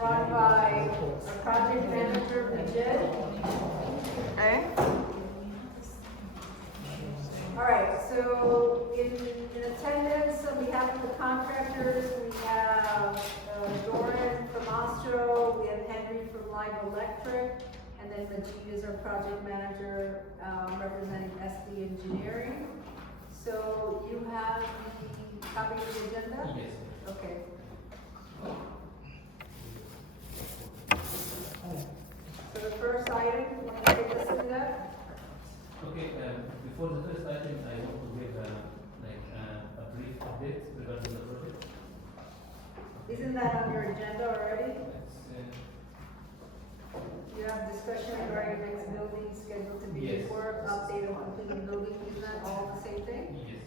run by our project manager, Majid. Okay. All right, so in attendance on behalf of the contractors, we have Doran from Ostro, we have Henry from Live Electric, and then Majid is our project manager representing SD Engineering. So you have the copy of the agenda? Yes. Okay. So the first item, you want to take us through that? Okay, before the first item, I want to give a brief update regarding the project. Isn't that on your agenda already? It's, You have discussion regarding next building scheduled to be Yes. work, update on completed building, isn't that all the same thing? yes.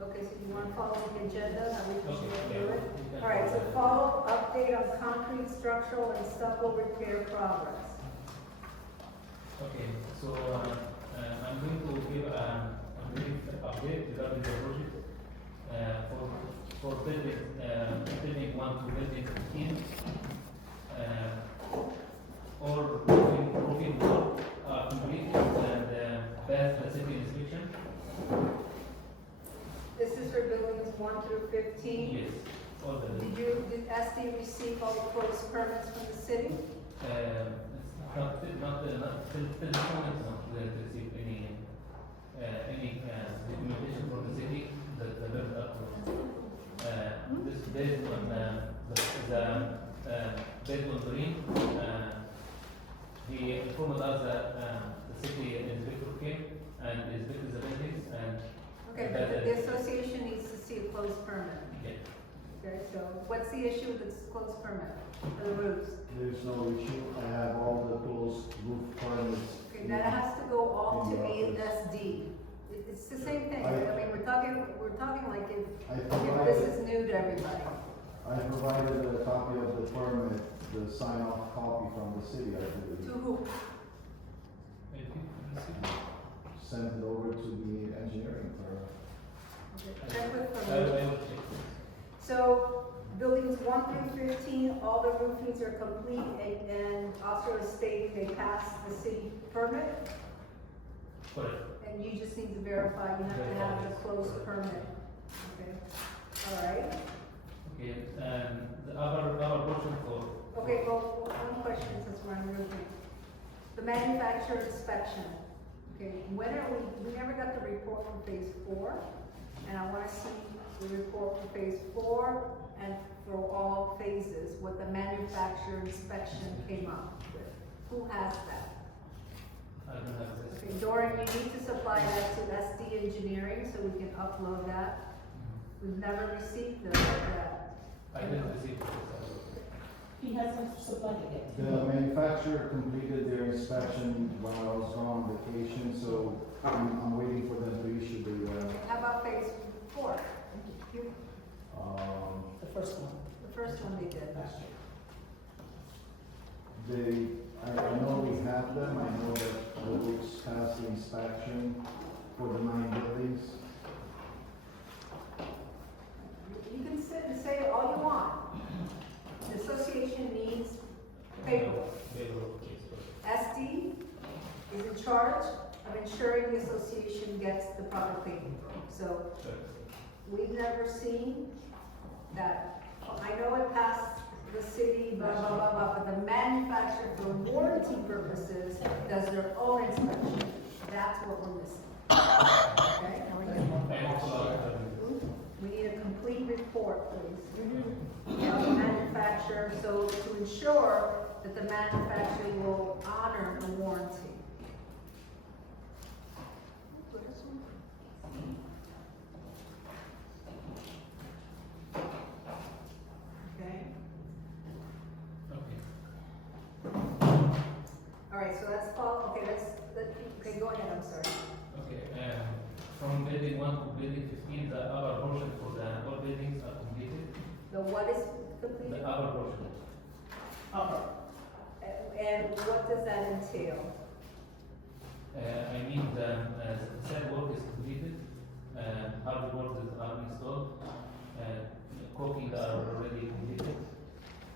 Okay, so you want to follow the agenda, now we can Okay, go yeah, through it? we can All right, so follow follow update on concrete, structural, and stucco repair progress. Okay, so I'm going to give a brief update regarding the project for building 1 to building 15. All roofing work are complete and passed the city inspection. This is for buildings 1 through 15? Yes, all the Did SD receive all the closed permits from the city? it's not till this moment not received any documentation from the city that the build up this based on based on green he informed us that the city inspector came and inspected the buildings and Okay, but the association needs to see a closed permit. yeah. Okay, so what's the issue with this closed permit for the roofs? There's no issue. I have all the closed roof permits. Okay, that has to go all to ASD. It's the same thing, right? I mean, we're talking like if this is new to everybody. I provided a copy of the permit, the sign-off copy from the city, I To believe. who? Sent it over to the engineering firm. Okay, check with I the will roof. check. So, buildings 1 through 15, all the roofings are complete and also is stating they passed the city permit? Correct. And you just need to verify, you have to have the closed permit. Okay, all right. Okay, and the other portion for Okay, well, one question since we're on roofing. The manufacturer inspection. Okay, when are we never got the report for phase 4, and I wanna see the report for phase 4 and for all phases, what the manufacturer inspection came up with. Who has that? I don't have this. Okay, Doran, you need to supply that to SD Engineering so we can upload that. We've never received that. I didn't receive this. He hasn't supplied it yet. The manufacturer completed their inspection while I was gone on vacation, so I'm waiting for them to issue the, How about phase 4? The first one. The first one they did. Last year. I know we have them, I know that the works passed the inspection for the 9 buildings. You can sit and say all you want. The association needs paperwork. SD is in charge of ensuring the association gets the proper paperwork. So we've never seen that. I know it passed the city, blah, blah, blah, blah, but the manufacturer for warranty purposes does their own inspection. That's what we're missing. Okay? We need a complete report, please, of the manufacturer, so to ensure that the manufacturer will honor the warranty. Okay, all right, so that's all, okay, okay, go ahead, I'm sorry. Okay, from building 1 to building 15, the other portion for the all buildings are completed. The what is The completed? other portion. Okay. And what does that entail? I mean the set work is completed, hard work is installed, caulking are already completed.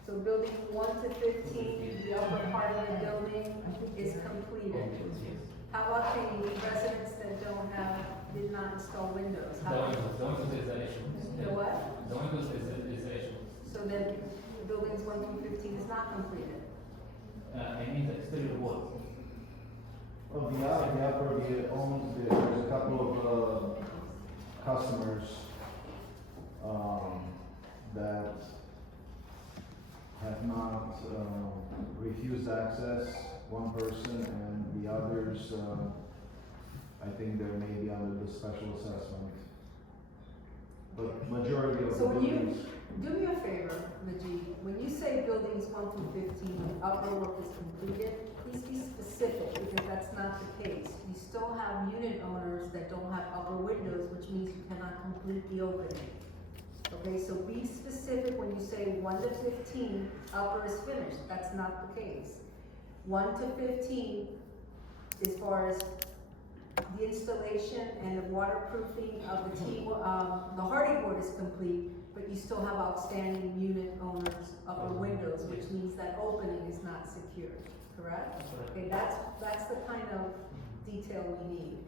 So building 1 to 15, the upper part of the building is completed. Yes. How about the residents that did not install windows? The windows is an issue. The what? The windows is an issue. So then, buildings 1 through 15 is not completed. I mean the exterior walls. Well, the upper, there's a couple of, customers, that have not, refused access, one person, and the others, I think they're maybe under the special assessment. But majority of the So when you, buildings, do me a favor, Najee, when you say buildings 1 through 15, upper work is completed, please be specific, because that's not the case. You still have unit owners that don't have upper windows, which means you cannot complete the opening. Okay, so be specific when you say 1 to 15, upper is finished, that's not the case. 1 to 15, as far as the installation and the waterproofing of the hardy board is complete, but you still have outstanding unit owners upper windows, which means that opening is not secured, correct? Okay, that's the kind of detail we need.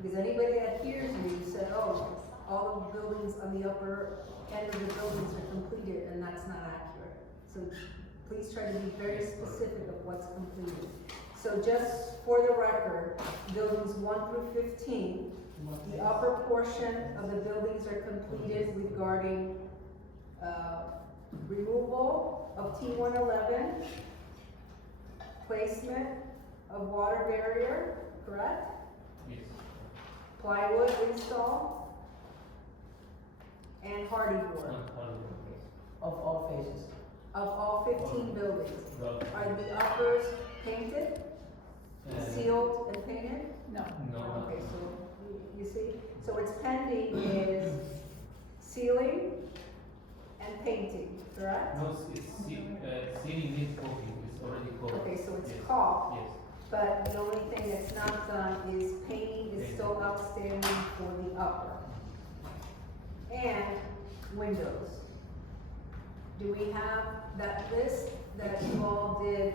Because anybody that hears you said, oh, all the buildings on the upper end of the buildings are completed, and that's not accurate. So please try to be very specific of what's completed. So just for the record, buildings 1 through 15, the upper portion of the buildings are completed regarding removal of T111, placement of water barrier, correct? Yes. Plywood install, and hardy board Of all phases. of all 15 buildings. No. Are the uppers painted, sealed and painted? No. No. Okay, so you see, so it's pending is sealing and painting, correct? No, ceiling needs coating, it's already coated. Okay, so it's Yes. caulked, Yes. but the only thing that's not done is painting is still outstanding for the upper. And windows. Do we have that list that you all did,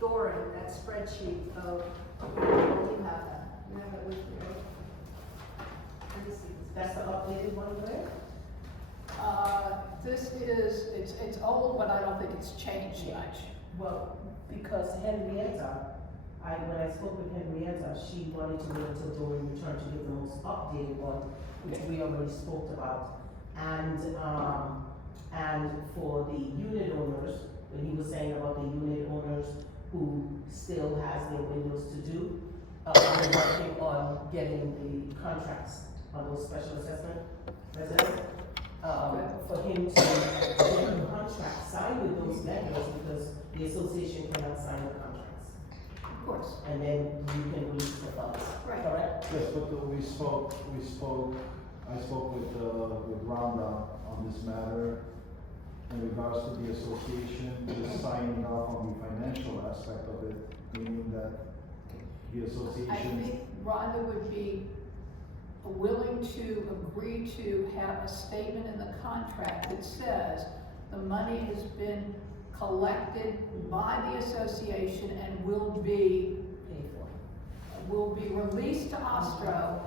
Doran, that spreadsheet of, you have that, you have it with you, right? Let me see. That's the updated one there? This is, it's old, but I don't think it's changed much. Well, because Henrietta, when I spoke with Henrietta, she wanted to wait until Dorian returned to give the most updated one, which we already spoke about. And for the unit owners, when he was saying about the unit owners who still has their windows to do, we're working on getting the contracts on those special assessment residents. For him to get the contract signed with those vendors, because the association cannot sign the contracts. Of course. And then you can release the funds, Right. correct? yes, but I spoke with Rhonda on this matter in regards to the association, just signing off on the financial aspect of it, meaning that the I association. think Rhonda would be willing to agree to have a statement in the contract that says the money has been collected by the association and will be Paid for. released to Ostro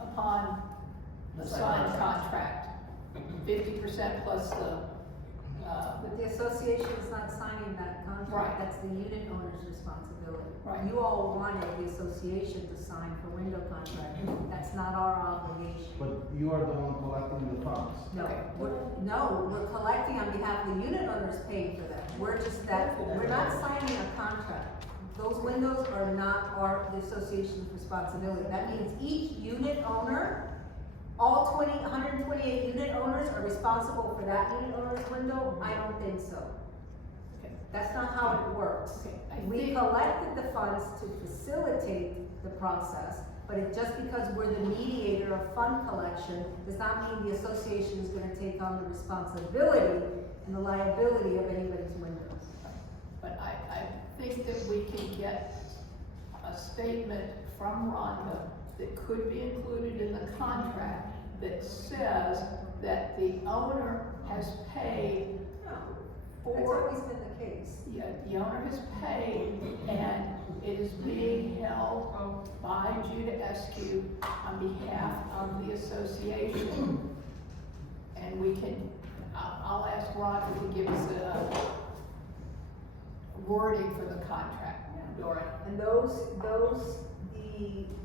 upon the signed contract. 50% plus But the association is not signing that contract, Right. that's the unit owner's responsibility. Right. You all wanted the association to sign for window contract, that's not our obligation. But you are the one collecting the funds. No, Okay. we're collecting on behalf of the unit owners paying for them, we're just we're not signing a contract. Those windows are not the association's responsibility, that means each unit owner, all 128 unit owners are responsible for that unit owner's window? I don't think so. Okay. That's not how it works. Okay, We collected the funds to facilitate the process, but just because we're the mediator of fund collection does not mean the association is gonna take on the responsibility and the liability of anybody's windows. But I think that we can get a statement from Rhonda that could be included in the contract that says that the owner has paid No, that's for, always been the case. yeah, the owner has paid, and it is being held by Judah Eskew on behalf of the association. And we can, I'll ask Roger to give us a wording for the contract, Dora. And those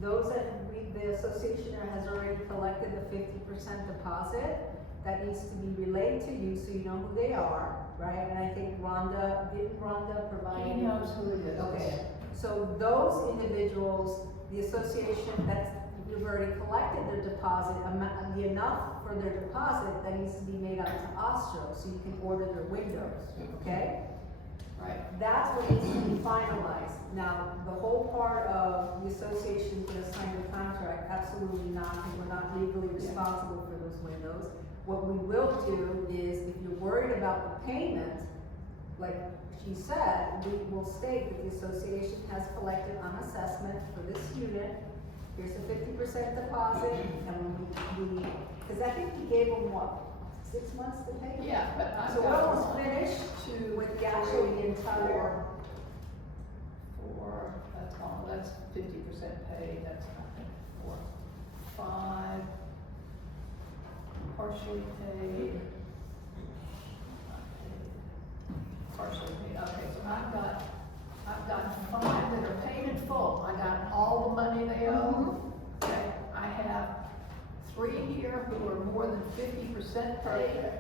the association has already collected the 50% deposit, that needs to be relayed to you so you know who they are, right? And I think didn't Rhonda provide? He knows who it is. Okay, so those individuals, the association you've already collected their deposit, the enough for their deposit that needs to be made out to Ostro, so you can order their windows, okay? Right. That's what needs to be finalized. Now, the whole part of the association gonna sign the contract, absolutely not, because we're not legally responsible for those windows. What we will do is, if you're worried about the payment, like she said, we will state that the association has collected on assessment for this unit. Here's a 50% deposit, and when because I think we gave them what, 6 months to pay? Yeah, but I've So we're got almost one, finished two, with the actual, the entire. Four, that's all, that's 50% paid, that's nothing. 4, 5, partially paid. Not paid. Partially paid, okay, so I've got 5 that are paid in full, I got all the money they owe. Okay, I have 3 here who are more than 50% paid,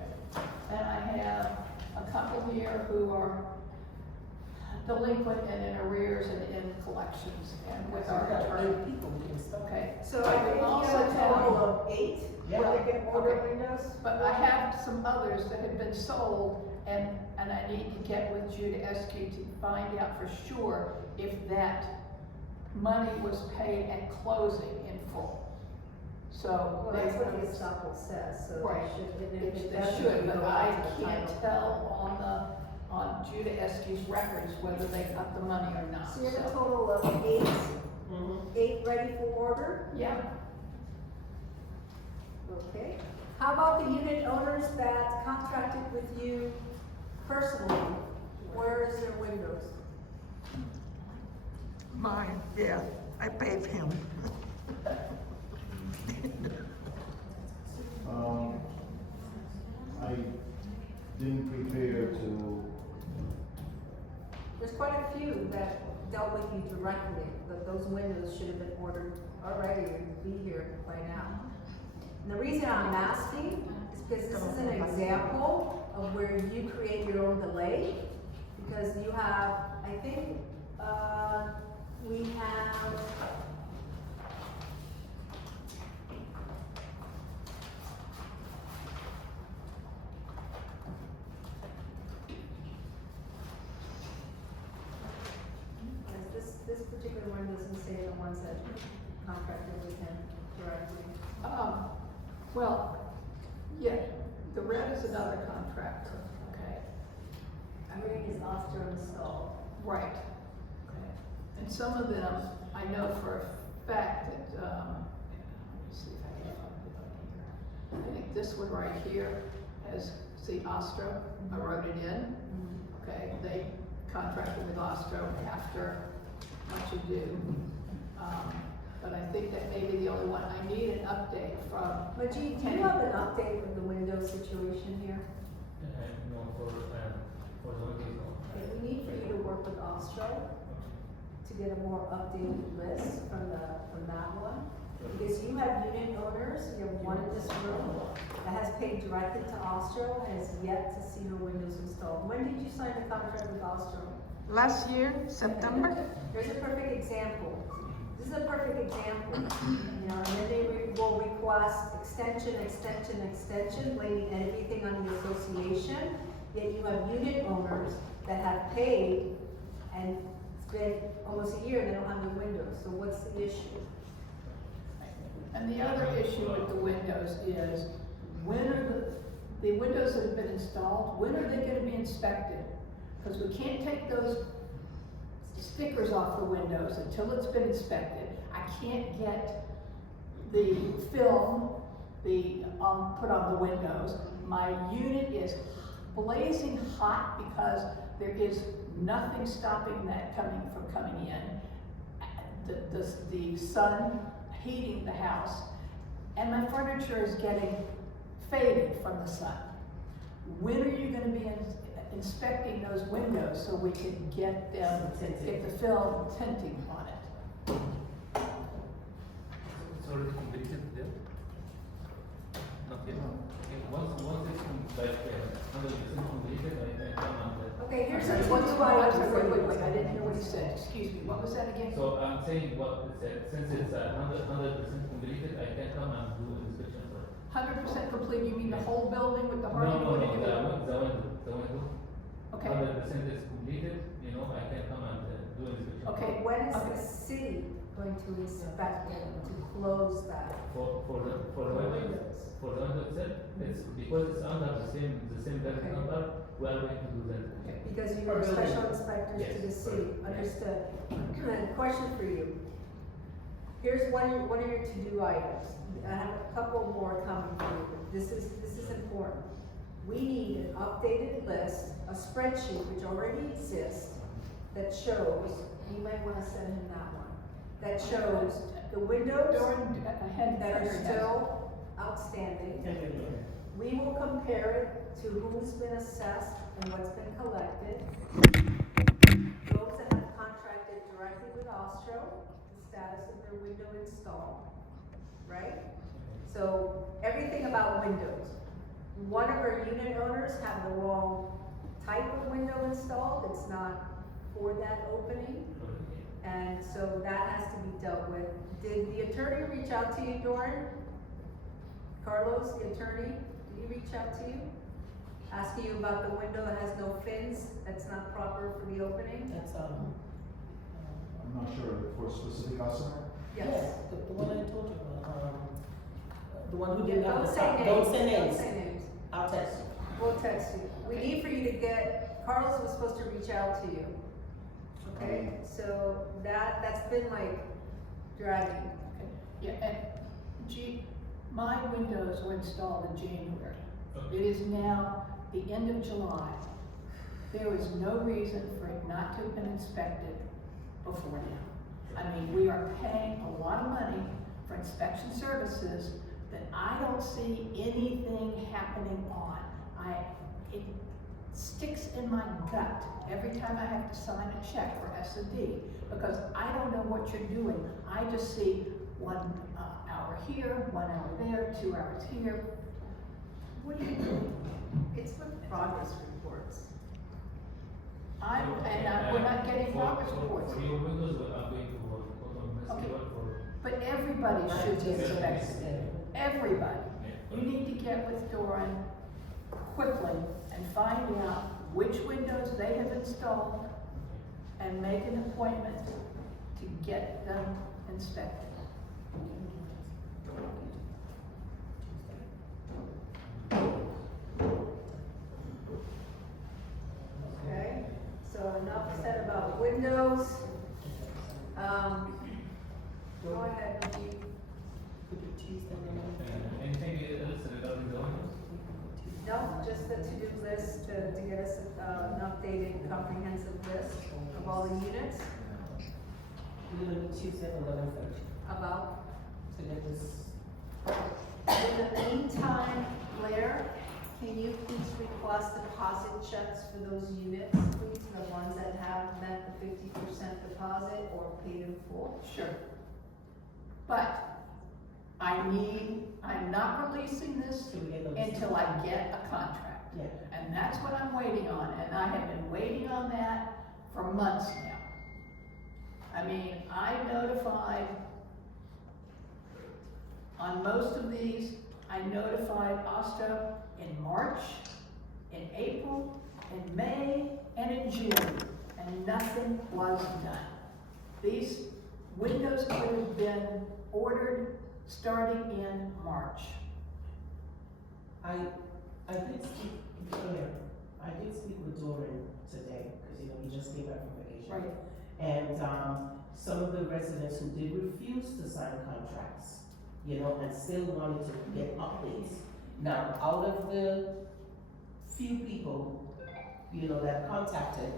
and I have a couple here who are delinquent and in arrears and in collections, and with our attorney. people we can start. Okay, So I I think would you also have a tell total you, of 8 where they can order Okay. windows? but I have some others that have been sold, and I need to get with Judah Eskew to find out for sure if that money was paid at closing in full. So. Well, that's what the estoppel says, so Right, they should, They that should, but go I out to the can't title. tell on Judah Eskew's records whether they got the money or not. So you have a So, total of 8, Mhm. 8 ready for order? yeah, Okay. How about the unit owners that contracted with you personally? Where's their windows? Mine, yeah, I paid him. I didn't prepare to, There's quite a few that dealt with you directly, but those windows should have been ordered already and be here by now. And the reason I'm asking is because this is an example of where you create your own delay, because you have, I think, we have, this particular one doesn't say the ones that contracted with him directly. well, yeah, the red is another contractor, okay? Green is Oster installed. Right. Okay. And some of them, I know for a fact that, let me see if I can find it on here. I think this one right here has, see, Ostro, I wrote it in. Okay, they contracted with Ostro after what you do. But I think that may be the only one. I need an update from. But do you have an update of the window situation here? No, for the windows, no. Okay, we need for you to work with Ostro to get a more updated list from that one. Because you have unit owners, you have one in this room that has paid directly to Ostro and has yet to see her windows installed. When did you sign the contract with Ostro? Last year, September. Here's a perfect example. This is a perfect example. You know, and then they will request extension, blaming everything on the association. Yet you have unit owners that have paid, and it's been almost a year and they don't have their windows. So what's the issue? And the other issue with the windows is, when are the windows that have been installed, when are they gonna be inspected? Because we can't take those stickers off the windows until it's been inspected. I can't get the film put on the windows. My unit is blazing hot because there is nothing stopping that from coming in. The sun heating the house, and my furniture is getting faded from the sun. When are you gonna be inspecting those windows so we can get the film tinting on it? It's already completed there? Not yet? Okay, once it's like 100% completed, I come and. Okay, here's Wait, the wait, two items. wait, I didn't hear what he said, excuse me, what was that again? So I'm saying what it said, since it's 100% completed, I can come and do an inspection for it. 100% complete, you mean the whole building with the No, hard no, wood? no, the window. Okay, 100% is completed, you know, I can come and do an inspection. Okay. When is Okay. the city going to inspect it, to close that? For the window, for the window itself, it's because it's under the same building Okay. number, we are going to do that. Because you For are building. special inspectors to the Yes, city, correct. understood. And question for you. Here's one of your to-do items. I have a couple more coming for you. This is important. We need an updated list, a spreadsheet which already exists, that shows, you might wanna send him that one, that shows the windows During, ahead, that are still outstanding. We will compare it to who's been assessed and what's been collected. Those that have contracted directly with Ostro, the status of their window install, right? So everything about windows. One of our unit owners have the wrong type of window installed, it's not for that opening. And so that has to be dealt with. Did the attorney reach out to you, Doran? Carlos, the attorney, did he reach out to you? Asking you about the window that has no fins, that's not proper for the opening? That's, I'm not sure, for a specific customer? Yes. the one I told you about, the one who Yeah, didn't have don't the say top, names, don't say don't names, say names. I'll text you. We'll text you. We need for you to get, Carlos was supposed to reach out to you. Okay, so that's been like dragging. yeah, and my windows were installed in January. It is now the end of July. There is no reason for it not to have been inspected before now. I mean, we are paying a lot of money for inspection services that I don't see anything happening on. It sticks in my gut every time I have to sign a check for S&D, because I don't know what you're doing. I just see 1 hour here, 1 hour there, 2 hours here. What are you doing? It's with progress reports. We're not getting progress reports. For your windows, I'm going to work on this Okay. work for. But everybody should be inspected. Everybody. Yeah. You need to get with Doran quickly and find out which windows they have installed and make an appointment to get them inspected. Okay, so enough said about windows. Go ahead, Nikki. Anything else regarding the windows? No, just the to-do list to get us an updated comprehensive list of all the units We're gonna meet Tuesday at 11:30 about. to get this. In the meantime, Blair, can you please request deposit checks for those units, please? The ones that have met the 50% deposit or paid in full? Sure. But I'm not releasing this Till we get those. until I get a contract. Yeah. And that's what I'm waiting on, and I have been waiting on that for months now. I mean, I notified, on most of these, I notified Osto in March, in April, in May, and in June, and nothing was done. These windows could have been ordered starting in March. I did speak, earlier, I did speak with Doran today, because, he just came back from vacation. Right. And, some of the residents who did refuse to sign contracts you know, and still wanted to get updates. Now, out of the few people, you know, that contacted,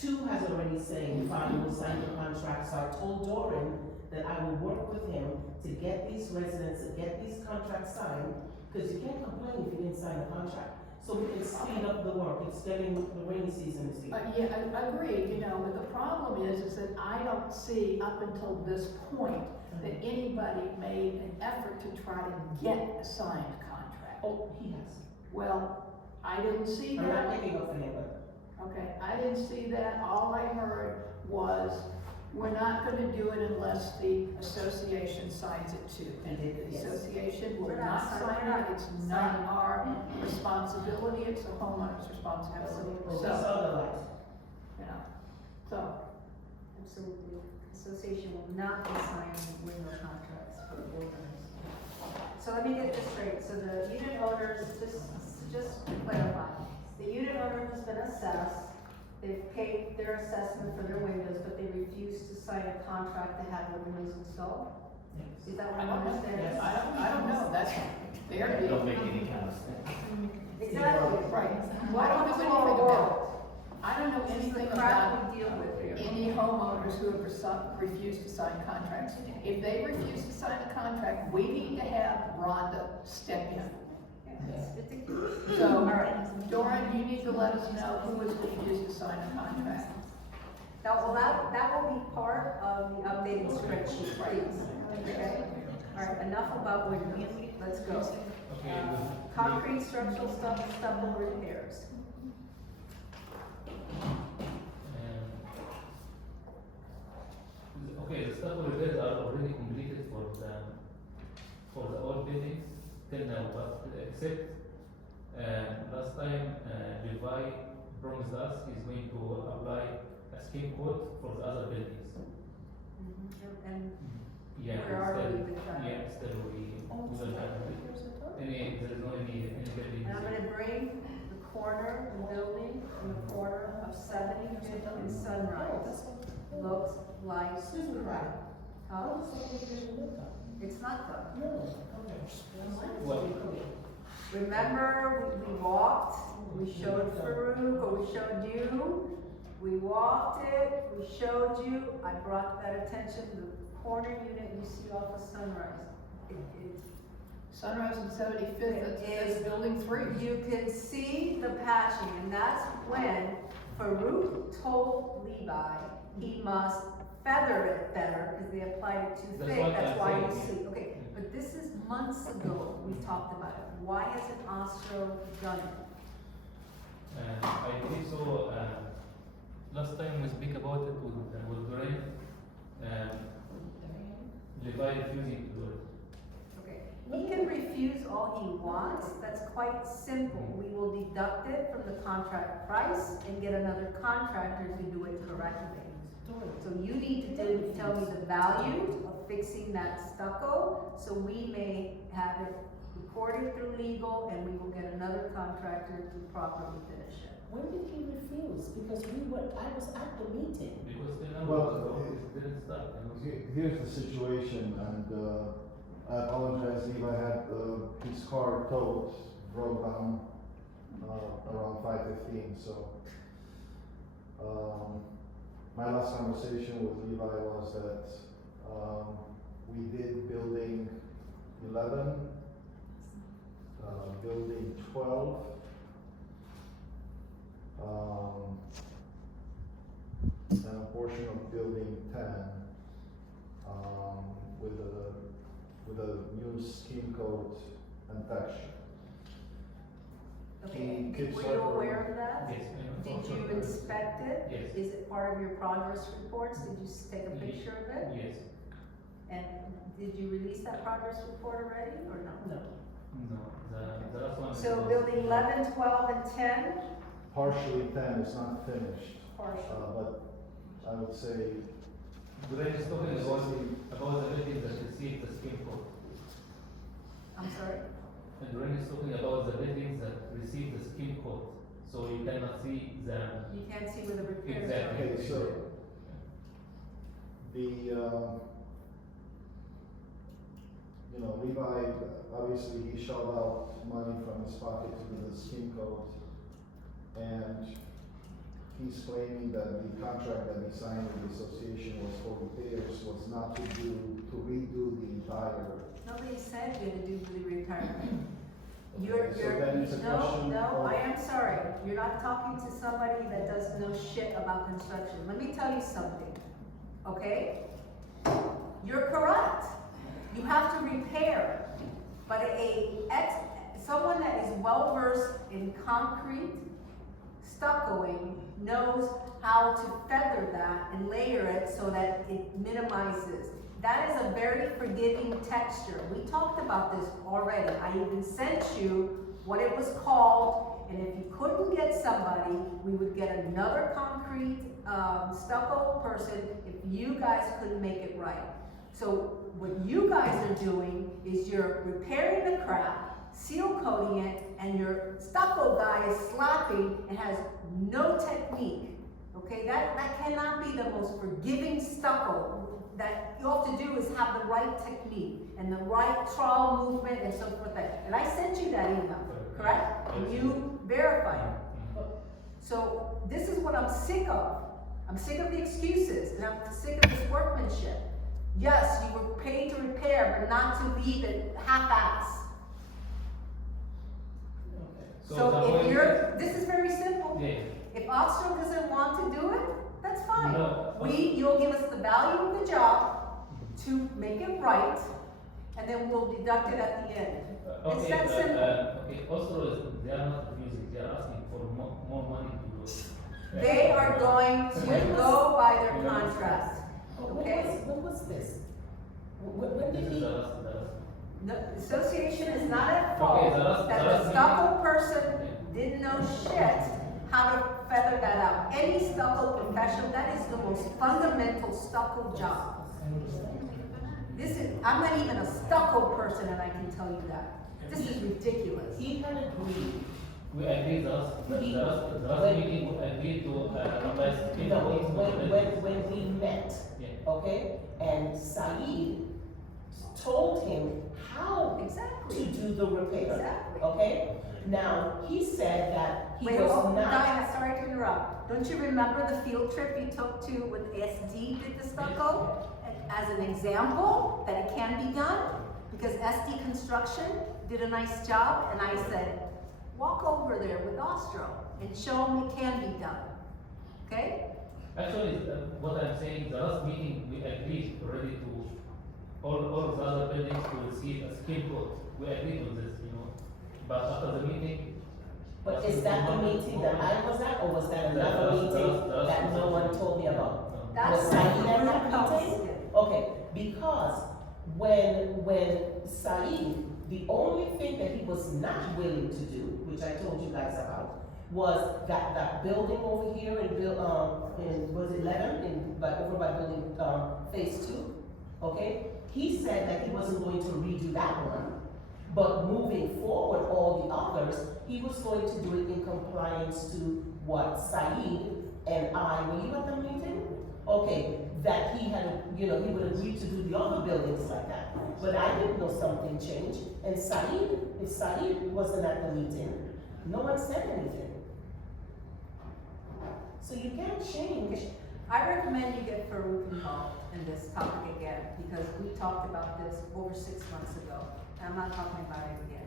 2 has already said, fine, we'll sign the contract. So I told Doran that I will work with him to get these residents, to get these contracts signed, because you can't complain if you didn't sign a contract. So we can speed up the work. It's getting, the rainy season is here. Yeah, I agree, you know, but the problem is that I don't see up until this point that anybody made an effort to try to get a signed contract. Oh, he has. Well, I didn't see I'm not that. picking up for him, but Okay, I didn't see that. All I heard was, we're not gonna do it unless the association signs it too. And if the Yes. association will We're not not signing sign it. it, it's not our responsibility, it's the homeowner's responsibility. oh, So, that's all the light. you know, so, Absolutely. Association will not be signing window contracts for buildings. So let me get this straight. So the unit owners, just to clarify, the unit owner has been assessed, they've paid their assessment for their windows, but they refuse to sign a contract to have the windows installed? Is that what I I'm don't know. understanding? I don't know, that's their They deal. don't make any kind of sense. Exactly. Right. Why don't know we anything all about work? it. I don't know This is anything the crap about we deal with here. any homeowners who have refused to sign contracts. If they refuse to sign a contract, we need to have Rhonda step in. It's ridiculous. So, All right. Doran, you need to let us know who has refused to sign a contract. Now, well, that will be part of the updated spreadsheet, please. Okay? All right, enough about windows. Let's go. Okay, Concrete structural stuff, stubble repairs. Okay, the stuff repairs are already completed for the old buildings till now, but except last time Levi promised us he's going to apply a scheme code for the other buildings. And Yeah, where are we still, with that? yeah, still we don't have any, there is no any buildings. And I'm gonna bring the corner, the building in the corner of 75th and Sunrise. Looks like, Excuse me, right? huh? Oh, it's not being looked at. It's not done. No, okay. What? Remember, we walked, we showed Farouk, or we showed you, we walked it, we showed you, I brought that attention, the corner unit you see off of Sunrise. It's, Sunrise and 75th, that's building 3. you can see the patching, and that's when Farouk told Levi he must feather it better, because they applied it too That's thick, what that's I'm why you saying, see, okay. But this is months ago, we talked about it. Why hasn't Ostro done it? I think so, last time we speak about it with Doreen, Levi refusing to do it. Okay, he can refuse all he wants, that's quite simple. We will deduct it from the contract price and get another contractor to do it correctly. So you need to tell me the value of fixing that stucco, so we may have it recorded through legal and we will get another contractor to properly finish it. When did he refuse? Because I was at the meeting. Because they know Well, it didn't start. Here's the situation, and I apologize, Levi had his car towed, broke down around 5:15, so. My last conversation with Levi was that we did building 11, building 12, and a portion of building 10, with a new scheme code and texture. Okay, He could were you start- aware of that? Yes, I know. Did you inspect it? Yes. Is it part of your progress reports? Did you take a picture of it? Yes, And did you release that progress report already, or no? No. no, the last one. So was- building 11, 12, and 10, Partially 10 is not finished, partial. but I would say. Doreen is talking about the buildings that received the scheme code. I'm sorry? And Doreen is talking about the buildings that received the scheme code, so you cannot see them. You can't see where the repairs are. Exactly. Okay, so you know, Levi, obviously he shelled out money from his pocket to do the skin coat. And he's claiming that the contract that he signed with the association was for repairs, was not to redo the entire. Nobody said you had to do the retirement. So You're, then it's a no, question no, of- I am sorry, you're not talking to somebody that doesn't know shit about construction. Let me tell you something, okay? You're correct, you have to repair, but someone that is well versed in concrete, stuccoing, knows how to feather that and layer it so that it minimizes. That is a very forgiving texture. We talked about this already. I even sent you what it was called, and if you couldn't get somebody, we would get another concrete stucco person if you guys couldn't make it right. So what you guys are doing is you're repairing the crap, seal coating it, and your stucco guy is slapping and has no technique. Okay, that cannot be the most forgiving stucco. That you have to do is have the right technique and the right trowel movement and so forth. And I sent you that email, correct? And you verified it. So this is what I'm sick of. I'm sick of the excuses, and I'm sick of this workmanship. Yes, you were paid to repair, but not to leave it half-ass. So if you're, this is very simple. Yeah. If Ostro doesn't want to do it, that's fine. No. You'll give us the value of the job to make it right, and then we'll deduct it at the end. It's that simple. Okay, also, they are not refusing, they are asking for more money to do. They are going to go by their contract, okay? When was this? When This did is he? the last. The association is not at Okay, fault the last- that the the last stucco person didn't know shit how to feather that out. Any stucco professional, that is the most fundamental stucco job. I'm not even a stucco person, and I can tell you that. This is ridiculous. He had agreed. We agreed, the last meeting, we agreed to, advise. No, when we met, Yeah. okay, and Saeed told him how to Exactly. do the repair, Exactly. okay? Now, he said that he Wait, was oh, not. Diana, sorry to interrupt. Don't you remember the field trip you took to when SD did the stucco? As an example, that it can be done? Because SD Construction did a nice job, and I said, walk over there with Ostro and show them it can be done. Okay? Actually, what I'm saying, the last meeting, we agreed already to all of the other buildings to receive a skill code. We agreed on this, you know. But after the meeting. But is that the meeting that I was at, or was that another meeting that no one told me about? That's Was Saeed at that Bruno meeting? Cox. Okay, because when Saeed, the only thing that he was not willing to do, which I told you guys about, was that building over here was it 11, over by building, phase 2, okay? He said that he wasn't going to redo that one, but moving forward, all the others, he was going to do it in compliance to what Saeed and I, were you at the meeting? Okay, that he had, he would agree to do the other buildings like that. But I didn't know something changed, and Saeed, if Saeed wasn't at the meeting, no one said anything. So you can't change. I recommend you get Farouk involved in this topic again, because we talked about this over 6 months ago, and I'm not talking about it again.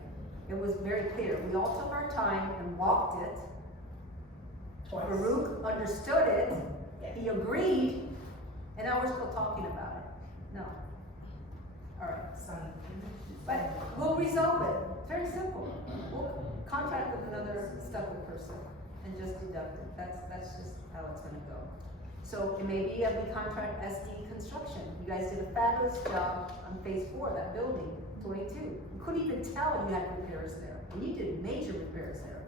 It was very clear. We all took our time and walked it. Twice. Farouk understood it, he agreed, and now we're still talking about it. No. All right. Saeed. But we'll resolve it. Very simple. We'll contract with another stucco person and just deduct it. That's just how it's gonna go. So maybe we contract SD Construction. You guys did a fabulous job on phase 4, that building, 22. You couldn't even tell you had repairs there. And you did major repairs there.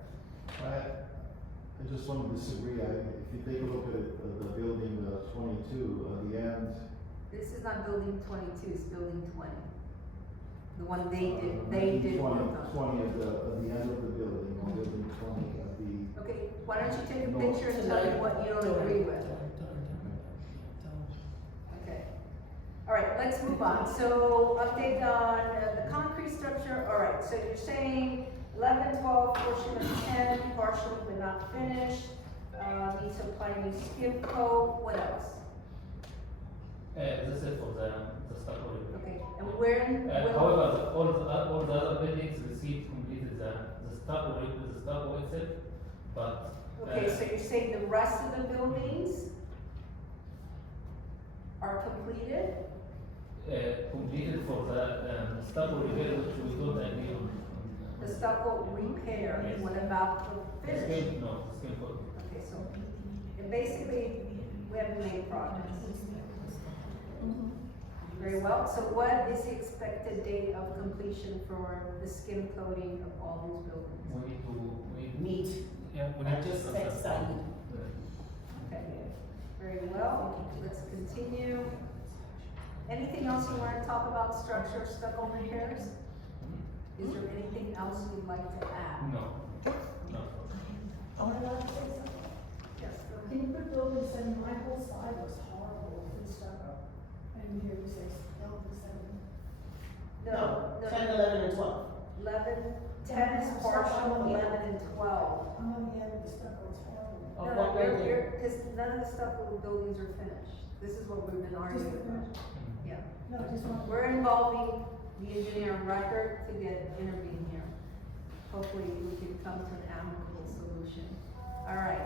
I just want to disagree. If you take a look at the building 22, the end. This is not building 22, it's building 20. The one they did work 20 on. at the end of the building, building 20 at the. Okay, why don't you take a No. picture and tell me what you don't agree with? Okay. All right, let's move on. So update on structure, all right, so you're saying 11, 12, portion of 10, partially but not finished, needs to apply new skim coat, what else? This is for the stuff already. Okay, and when, However, all the other buildings received completed the stuff itself, but. okay, so you're saying the rest of the buildings are completed? Completed for the stuff repair which we don't agree on. The stucco repair, Yes. what about the The finish? skin, no, the skin coat. Okay, so, and basically, we haven't made progress. Very well, so what is the expected date of completion for the skim coating of all these buildings? We need Meet, yeah, we I need to. just text Saeed. Okay, very well, let's continue. Anything else you wanna talk about structure, stucco repairs? Is there anything else you'd like to add? No, no. I want to say something. Yes, Can you put buildings in, my whole side was horrible with stucco. And here you say, no, the seven. no, no, 10, 11, and 12. 11, 10 is partial, 11 and 12. I'm on the end of the stucco, it's horrible. Of No, what building? cause none of the stucco buildings are finished. This is what we've been arguing about. Yeah. No, I just want. We're involving the engineer of record to intervene here. Hopefully, we can come to an amicable solution. All right.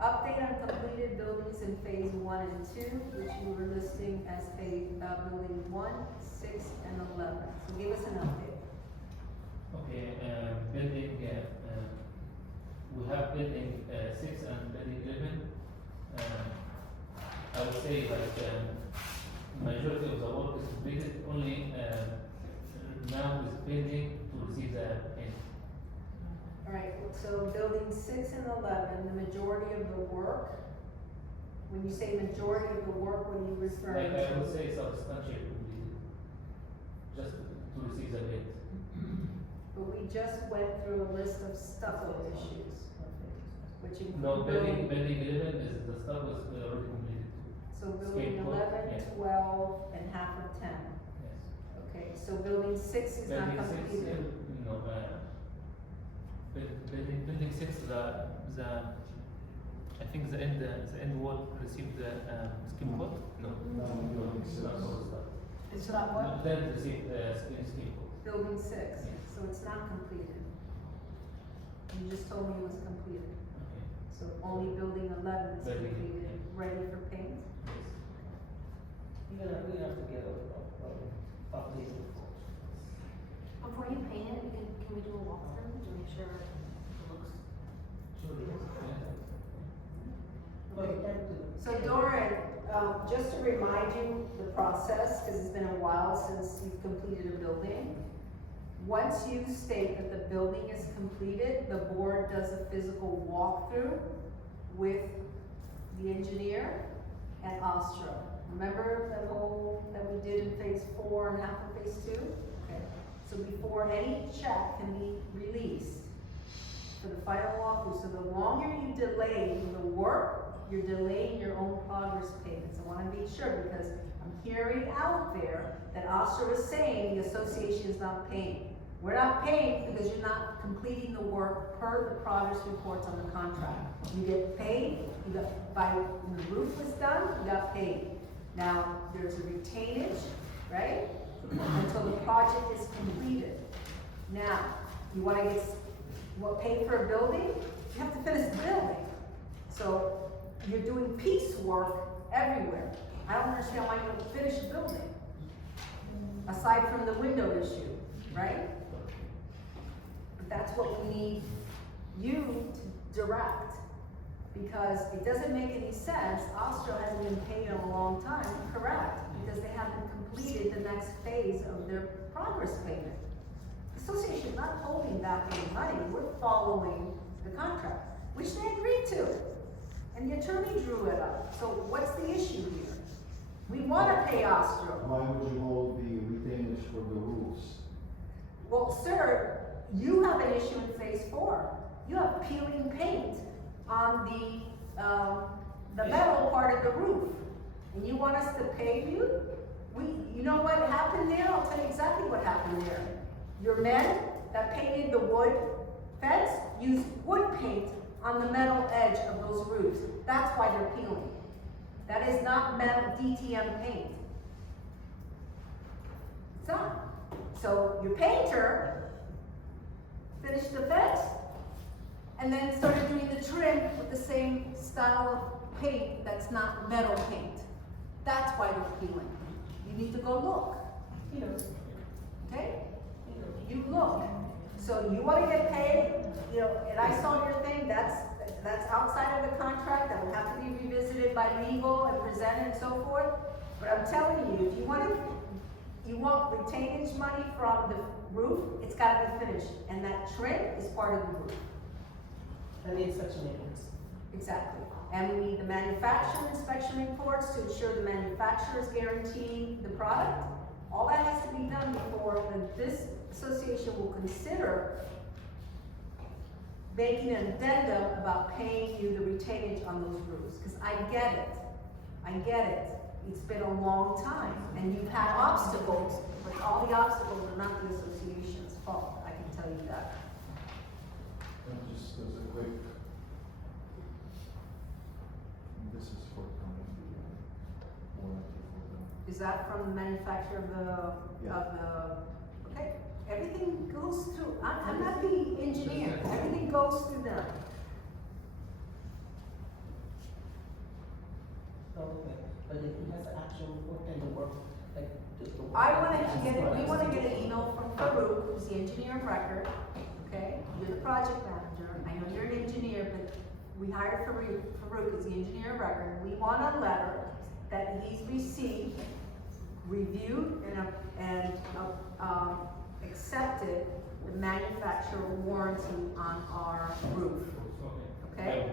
Update on completed buildings in phase 1 and 2, which you were listing as building 1, 6, and 11. So give us an update. Okay, building, we have building 6 and building 11. I would say like majority of the work is completed, only now is pending to receive the payment. All right, so building 6 and 11, the majority of the work, when you say majority of the work, what are you referring to? I would say substantially completed, just to receive the payment. But we just went through a list of stucco issues, which No, include building 11 is, the stuff was already completed. so building skateboard, 11, yes. 12, and half of 10. Yes. Okay, so building 6 is not Building 6, completed. no, building 6, I think the end wall received the skim coat? No. Building six. Not all the stuff. It's not what? No, then received skim coat. Building 6, so it's not completed. You just told me it was completed. Okay. So only building 11 is Building, completed, ready for paint? Yes. We have to get a updated report. Before you paint it, can we do a walkthrough to make sure it looks? But thank you. So Doran, just to remind you the process, because it's been a while since you've completed a building. Once you state that the building is completed, the board does a physical walkthrough with the engineer and Ostro. Remember that that we did in phase 4 and half of phase 2? Okay. So before any check can be released for the final walkthrough, so the longer you delay the work, you're delaying your own progress payments. I wanna be sure, because I'm hearing out there that Ostro is saying the association is not paying. We're not paying because you're not completing the work per the progress reports on the contract. You get paid, when the roof was done, you got paid. Now, there's a retainage, right? Until the project is completed. Now, you wanna pay for a building? You have to finish the building. So, you're doing piecework everywhere. I don't understand why you don't finish a building. Aside from the window issue, right? But that's what we need you to direct. Because it doesn't make any sense, Ostro hasn't been paid in a long time, correct? Because they haven't completed the next phase of their progress payment. The association is not holding back any money, we're following the contract, which they agreed to. And the attorney drew it up, so what's the issue here? We wanna pay Ostro. Why would you hold the retainage for the roofs? Well, sir, you have an issue in phase 4. You have peeling paint on the metal part of the roof. And you want us to pay you You know what happened there? I'll tell you exactly what happened there. Your men that painted the wood fence used wood paint on the metal edge of those roofs. That's why they're peeling. That is not metal DTM paint. It's not. So your painter finished the fence and then started doing the trim with the same style of paint that's not metal paint. That's why they're peeling. You need to go look. You know, Okay? You look. So you wanna get paid, you know, and I saw your thing, that's outside of the contract, that will have to be revisited by legal and presented and so forth. But I'm telling you, if you want retainage money from the roof, it's gotta be finished, and that trim is part of the roof. and the inspection reports. Exactly. And we need the manufacturer inspection reports to ensure the manufacturer is guaranteeing the product. All that has to be done before this association will consider making an addendum about paying you the retainage on those roofs. Because I get it. It's been a long time, and you've had obstacles, but all the obstacles are not the association's fault, I can tell you that. And just as a quick, this is for warranty for them. Is that from the manufacturer of okay? Everything goes through, I'm not the engineer, everything goes through them. Okay, but if he has an action report, then the work, like, the work. We wanna get an email from Farouk, who's the engineer of record, okay? You're the project manager, I know you're an engineer, but we hired Farouk as the engineer of record. We want a letter that he's received, reviewed, and accepted the manufacturer warranty on our roof, okay?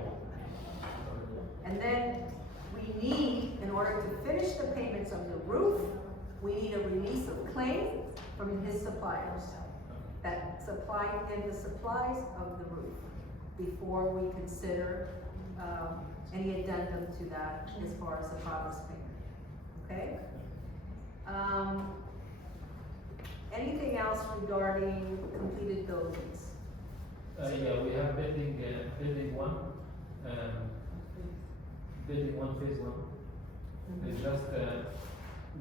And then we need, in order to finish the payments of the roof, we need a release of claim from his suppliers that supply him the supplies of the roof before we consider any addendum to that as far as the progress payment, okay? Anything else regarding completed buildings? Yeah, we have building one, building one, phase one. It's just,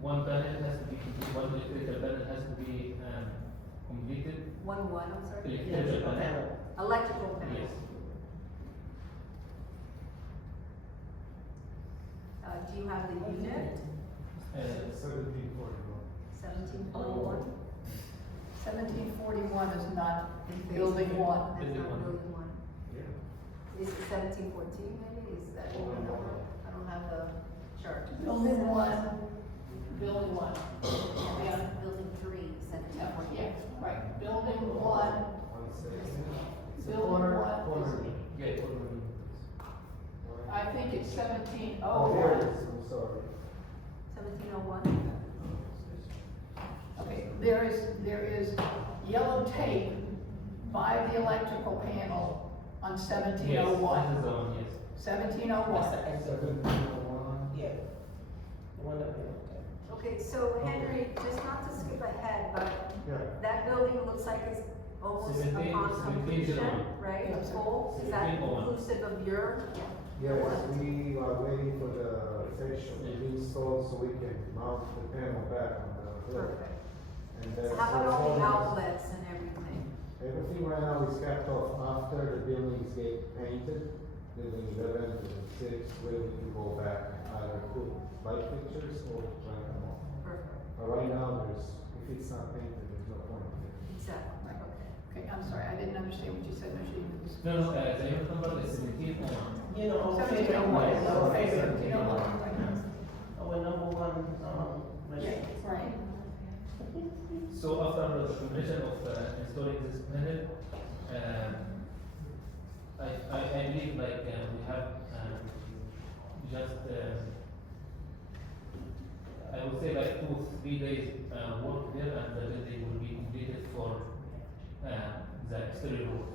one panel has to be completed, one electrical panel has to be, completed. I'm sorry? Electrical panel. Electrical panel. Yes. Do you have the unit? 1741. 1741? 1741 is not In phase building two. one. That's Building not one. building one. Is it 1714 maybe? Is that the number? I don't have the chart. Building one, building one. Yeah, building 3, 17. Yeah, right, building one, building one, Yeah. I think it's 1701. I'm sorry. 1701? Okay, there is yellow tape by the electrical panel on Yes, 1701. this is the one, yes. That's 1701. the exit. Yeah. The one that we looked at. Okay, so Henry, just not to skip ahead, but Yeah. that building looks like it's almost 17, upon 17, completion, 01. right? Yeah. It's full, is that 1701. inclusive of your? Yes, we are waiting for the section to be installed so we can mount the panel back on the roof. Perfect. And So that's how about all the all- outlets and everything? Everything right now is capped off after the buildings get painted, building 11, building 6, where we can go back and either put light fixtures or blank them off. Perfect, But right now, if it's not painted, there's no point in it. exactly, okay. Okay, I'm sorry, I didn't understand what you said, Mr. Evans. No, the unit number is 1701. You know, our favorite 1701, one, our favorite, 1701. our number one, Yeah, right. So after the completion of installing this panel, I believe like we have just I would say like 2-3 days work there, and the building will be completed for the exterior work.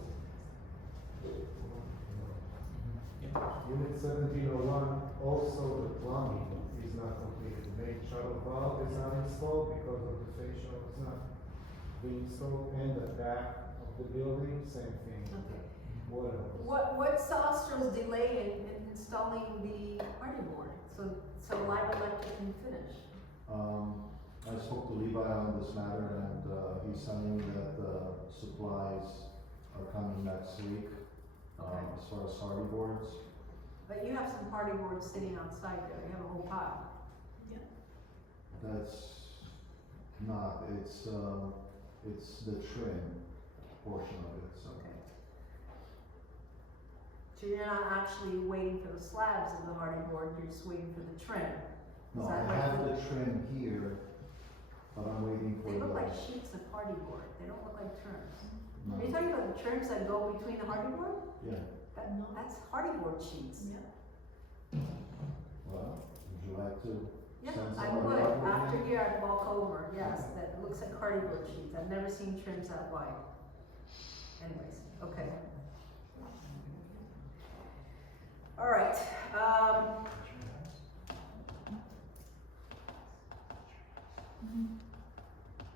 Unit 1701, also the plumbing is not completed. The main shuttle valve is not installed because of the facial is not being installed, and the back of the building, same thing. Okay. Water hose. What's Austra's delay in installing the hardy board, so Live Electric can finish? I spoke to Levi on this matter, and he's telling me that supplies are coming next week, Okay. as far as hardy boards. But you have some hardy boards sitting outside there, you have a whole pile. That's not, it's the trim portion of it, so. Okay. So you're not actually waiting for the slabs of the hardy board, you're just waiting for the trim. No, Is that I like have the- the trim here, but I'm waiting for They the. look like sheets of hardy board, they don't look like trims. No. Are you talking about the trims that go between the hardy board? Yeah, That's hardy board sheets. well, would you like to Yeah, send I someone would, out with me? after here I'd walk over, yes, that looks like hardy board sheets, I've never seen trims that wide. Anyways, okay. All right,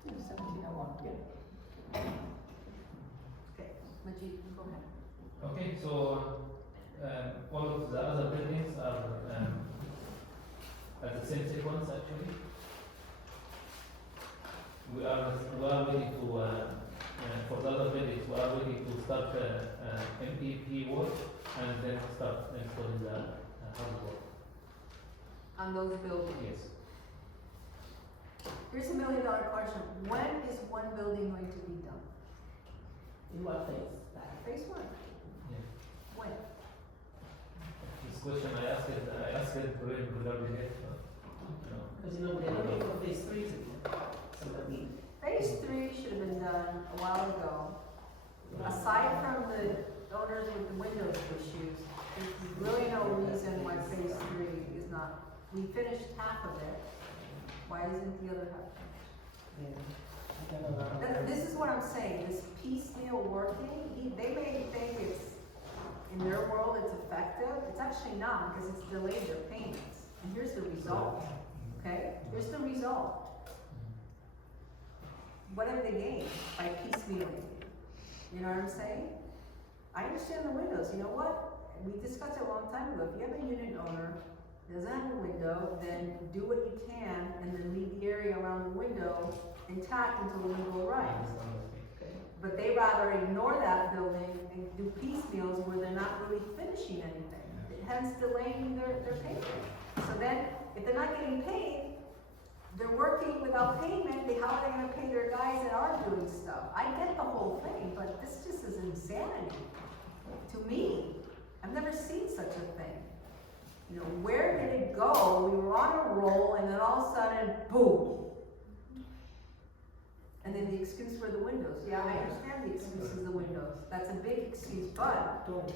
1701, yeah. okay, Majid, go ahead. Okay, so all of the other buildings are at the same sequence actually. We are ready to for the other buildings we are ready to start MPP work and then start installing the hardware. On those buildings. Yes. Here's $1 million question, when is one building going to be done? In what phase? Phase one, Yeah. when? This question I asked it regarding it. Because you know, they're looking for phase 3 to be, so that we. Phase three should have been done a while ago. Aside from the owners with the windows issues, there's really no reason why phase three is not, we finished half of it. Why isn't the other half finished? Yeah. I got a lot of- This is what I'm saying, this piecemeal working, they may think it's, in their world it's effective, it's actually not, because it's delayed their payments. And here's the result, okay? Here's the result. What have they gained by piecemealing? You know what I'm saying? I understand the windows, you know what? We discussed it a long time ago, if you have a unit owner, doesn't have a window, then do what you can, and then leave the area around the window intact until the window arrives. But they rather ignore that building and do piecemeals where they're not really finishing anything, hence delaying their payment. So then, if they're not getting paid, they're working without payment, how are they gonna pay their guys that are doing stuff? I get the whole thing, but this just is insanity to me. I've never seen such a thing. You know, where did it go? We were on a roll and then all of a sudden, boom. And then the excuse for the windows. Yeah, I understand the excuse is the windows. That's a big excuse, but Don't.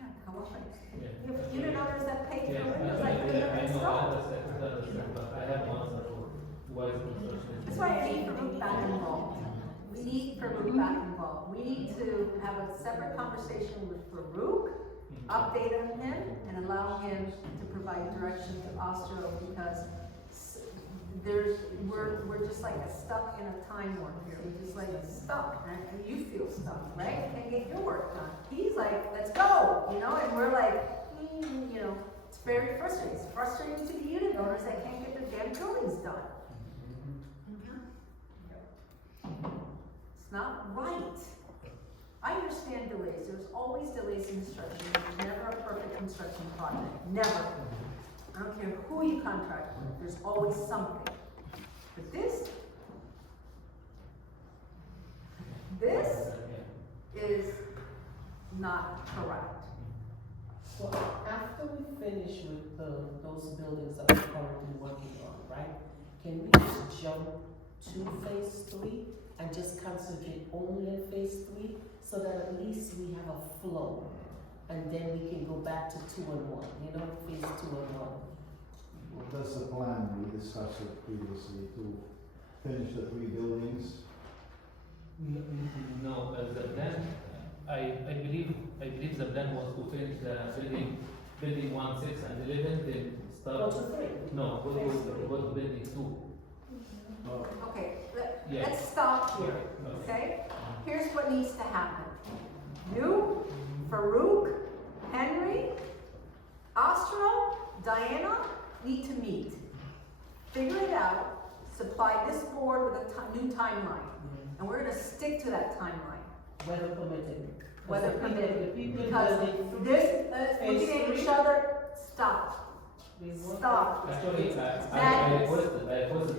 yeah, come on. Yeah. You have unit owners that pay for Yes, windows, like I they never know, I installed. understand, but I have one answer for why the construction is. That's why I need Farouk back involved. We need Farouk back involved. We need to have a separate conversation with Farouk, update on him, and allow him to provide direction to Ostro, because we're just like stuck in a time warp here. We're just like stuck, right? And you feel stuck, right? You can't get your work done. He's like, let's go, you know, and we're like, you know, it's very frustrating. It's frustrating to the unit owners that can't get their damn buildings done. It's not right. I understand delays. There's always delays in construction. There's never a perfect construction project. Never. I don't care who you contract with. There's always something. But this is not correct. So after we finish with those buildings that we're currently working on, right? Can we just jump to phase 3 and just concentrate only on phase 3 so that at least we have a flow? And then we can go back to 2 and 1, you know, phase 2 and 1. Well, that's the plan, we discussed it previously, to finish the 3 buildings. No, the plan, I believe the plan was to finish the building 1, 6 and 11, then Go start, to three. no, go to building 2. Okay, Yeah. let's stop here, okay? Here's what needs to happen. You, Farouk, Henry, Ostro, Diana need to meet. Figure it out, supply this board with a new timeline. And we're gonna stick to that timeline, Weather permitting. weather The permitting. people Because building three, this, looking at phase each three. other, stop, we want stop. Actually, I Madness. requested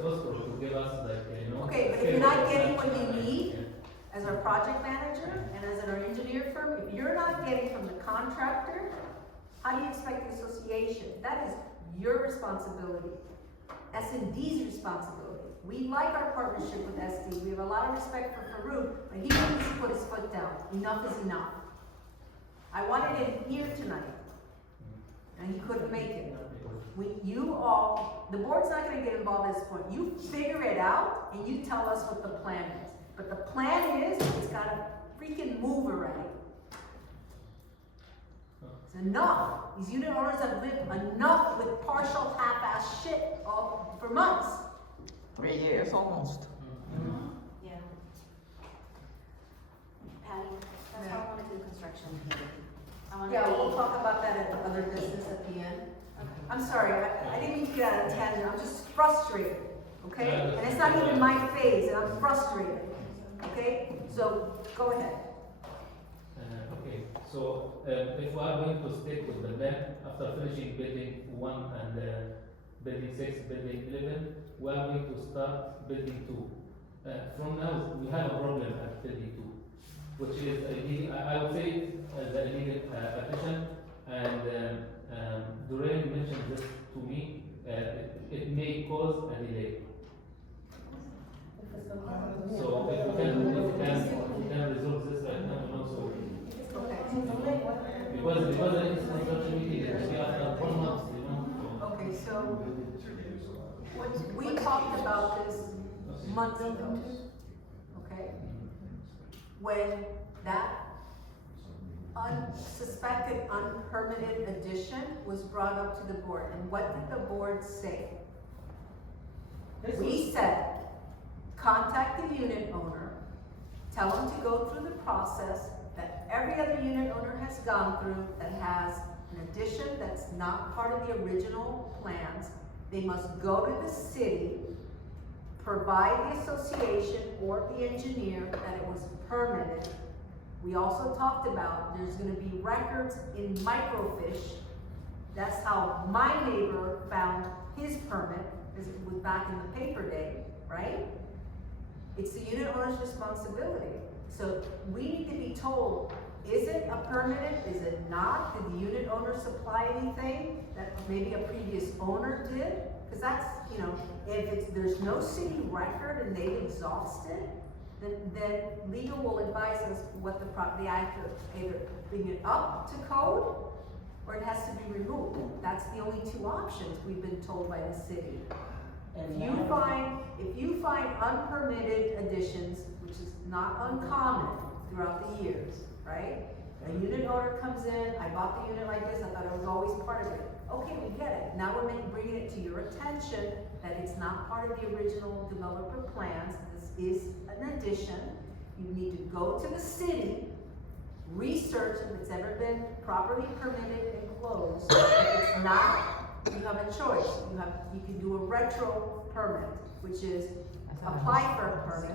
Oscar to give us like, Okay, but if you're not getting what you need, as our project manager and as our engineer firm, if you're not getting from the contractor, how do you expect the association? That is your responsibility. S&D's responsibility. We like our partnership with SD. We have a lot of respect for Farouk, but he needs to put his foot down. Enough is enough. I wanted him here tonight, and he couldn't make it. The board's not gonna get involved at this point. You figure it out, and you tell us what the plan is. But the plan is, it's gotta freaking move already. It's enough. These unit owners have lived enough with partial half-ass shit for months. 3 years almost. Yeah. Patty, that's why I wanna do construction. I wanna Yeah, we'll be- talk about that at other business at the end. I'm sorry, I didn't mean to get out of tangent, I'm just frustrated, okay? And it's not even my phase, and I'm frustrated, okay? So, go ahead. Okay, so if we are going to stick with the plan after finishing building 1 and building 6, building 11, we are going to start building 2. From now, we have a problem at building 2, which is I would say the immediate partition, and Doreen mentioned this to me. It may cause a delay. So if we can resolve this right now, and also Okay. because the next construction meeting is gonna be after 1 month, Okay, so, we talked about this months ago, okay? When that unsuspected, unpermitted addition was brought up to the board, and what did the board say? We said, contact the unit owner, tell them to go through the process that every other unit owner has gone through that has an addition that's not part of the original plans. They must go to the city, provide the association or the engineer that it was permitted. We also talked about there's gonna be records in microfiche. That's how my neighbor found his permit, because it was back in the paper day, right? It's the unit owner's responsibility. So we need to be told, is it a permitted, is it not? Did the unit owner supply anything that maybe a previous owner did? Because that's, if there's no city record and they've exhausted, then legal will advise us what the property actor, either bring it up to code or it has to be removed. That's the only two options we've been told by the city. If you find unpermitted additions, which is not uncommon throughout the years, right? A unit owner comes in, I bought the unit like this, I thought it was always part of it. Okay, we get it. Now we're bringing it to your attention that it's not part of the original developer plans. This is an addition. You need to go to the city, research if it's ever been properly permitted and closed. If it's not, you have a choice. You can do a retro permit, which is apply for a permit,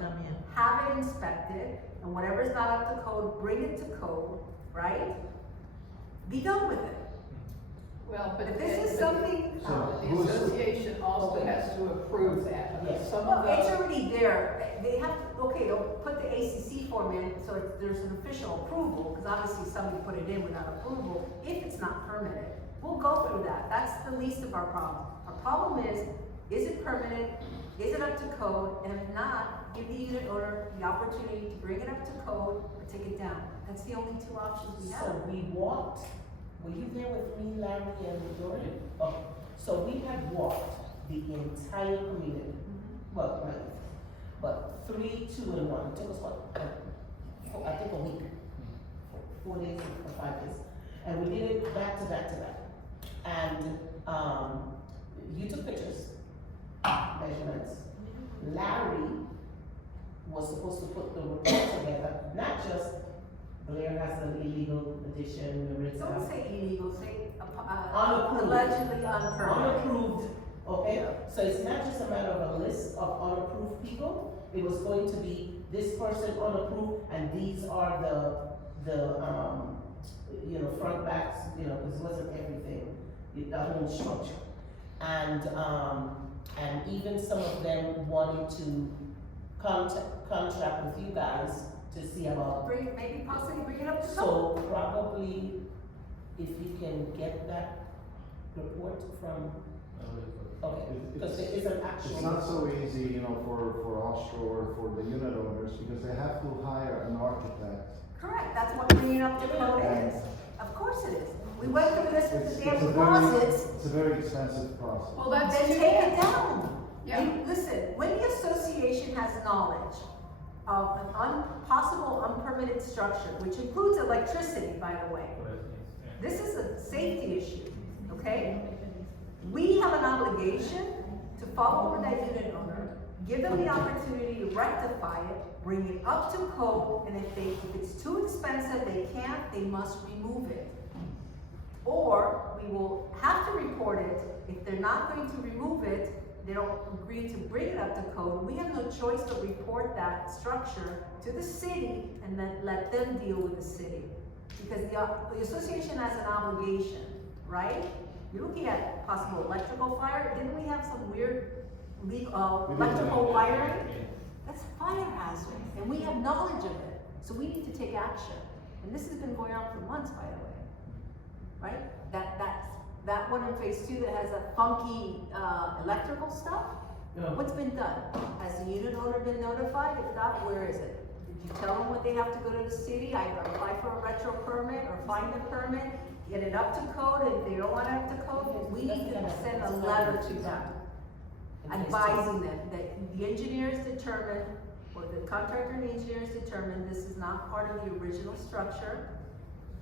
have it inspected, and whatever's not up to code, bring it to code, right? Be done with it. Well, but If this is something, the association also has to approve that. Some of well, it's the, already there. They have to, okay, they'll put the ACC form in, so there's an official approval, because obviously somebody put it in without approval, if it's not permitted. We'll go through that. That's the least of our problem. Our problem is it permitted? Is it up to code? And if not, give the unit owner the opportunity to bring it up to code or take it down. That's the only two options we have. So we walked, were you there with me, Larry, and Dorian? Oh, so we had walked the entire community. Well, right, but 3, 2, and 1. It took us I think a week, 4 days or 5 days. And we did it back to back to back. And you took pictures, measurements. Larry was supposed to put the report together, not just Blair has an illegal addition, Maritza. Don't say illegal, say, Unapproved. allegedly unpermitted. Unapproved, okay? So it's not just a matter of a list of unapproved people, it was going to be this person unapproved, and these are front backs, because it wasn't everything, the whole structure. And even some of them wanting to contract with you guys to see about. Maybe possibly bring it up to code. So probably, if you can get that report from, okay, because there is an actual. It's not so easy, for Austro or for the unit owners, because they have to hire an architect. Correct, that's what bringing up to code is. Of course it is. We went through this with the damn deposits, It's a very expensive process. Well, that's. then take it down. Yeah. Listen, when the association has knowledge of an possible unpermitted structure, which includes electricity, by the way, this is a safety issue, okay? We have an obligation to follow over that unit owner, give them the opportunity to rectify it, bring it up to code, and if it's too expensive, they must remove it. Or we will have to report it. If they're not going to remove it, they don't agree to bring it up to code, we have no choice but report that structure to the city and then let them deal with the city. Because the association has an obligation, right? You're looking at possible electrical fire. Didn't we have some weird electrical wiring? That's a fire hazard, and we have knowledge of it. So we need to take action. And this has been going on for months, by the way. Right? That one in phase 2 that has a funky electrical stuff. Yeah. What's been done? Has the unit owner been notified? If not, where is it? Did you tell them what they have to go to the city? Either apply for a retro permit or find a permit, get it up to code. If they don't want it up to code, we need to send a letter to them advising them that the engineers determined, or the contractor and the engineers determined this is not part of the original structure.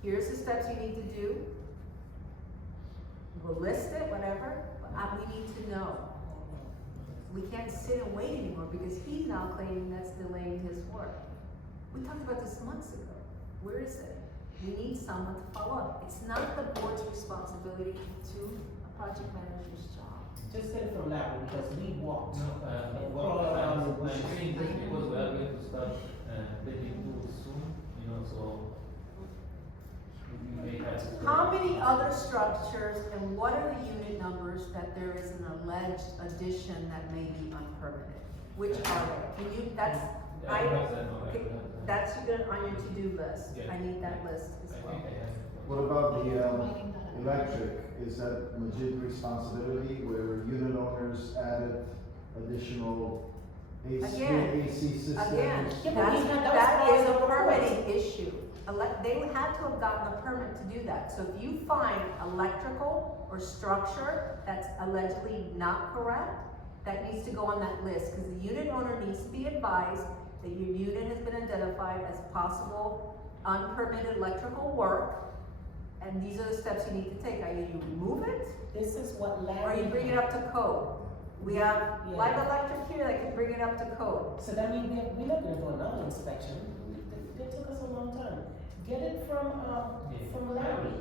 Here's the steps you need to do. We'll list it, whatever, but we need to know. We can't sit and wait anymore because he's now claiming that's delaying his work. We talked about this months ago. Where is it? We need someone to follow up. It's not the board's responsibility to a project manager's job. Just get it from Larry, because we walked. No, crawl around the I'm bushes. saying this because we are going to start digging too soon, so we may have to. How many other structures and what are the unit numbers that there is an alleged addition that may be unpermitted? Which are they? Can you, that's, Yeah, I have that, no, I okay, have that. that's on your to-do list. Yeah. I need that list as I well. think I have. What about the electric? Is that legit responsibility where unit owners added additional AC Again, systems? Again, Yeah, but we had- that was is a part of the permitting issue. They had to have gotten a permit to do that. So if you find electrical or structure that's allegedly not correct, that needs to go on that list, because the unit owner needs to be advised that your unit has been identified as possible unpermitted electrical work, and these are the steps you need to take. Either you remove it, This is what or Larry. you bring it up to code. We have Yeah. live electric here that can bring it up to code. So that means we're not gonna do another inspection. They took us a long time. Get it from Larry.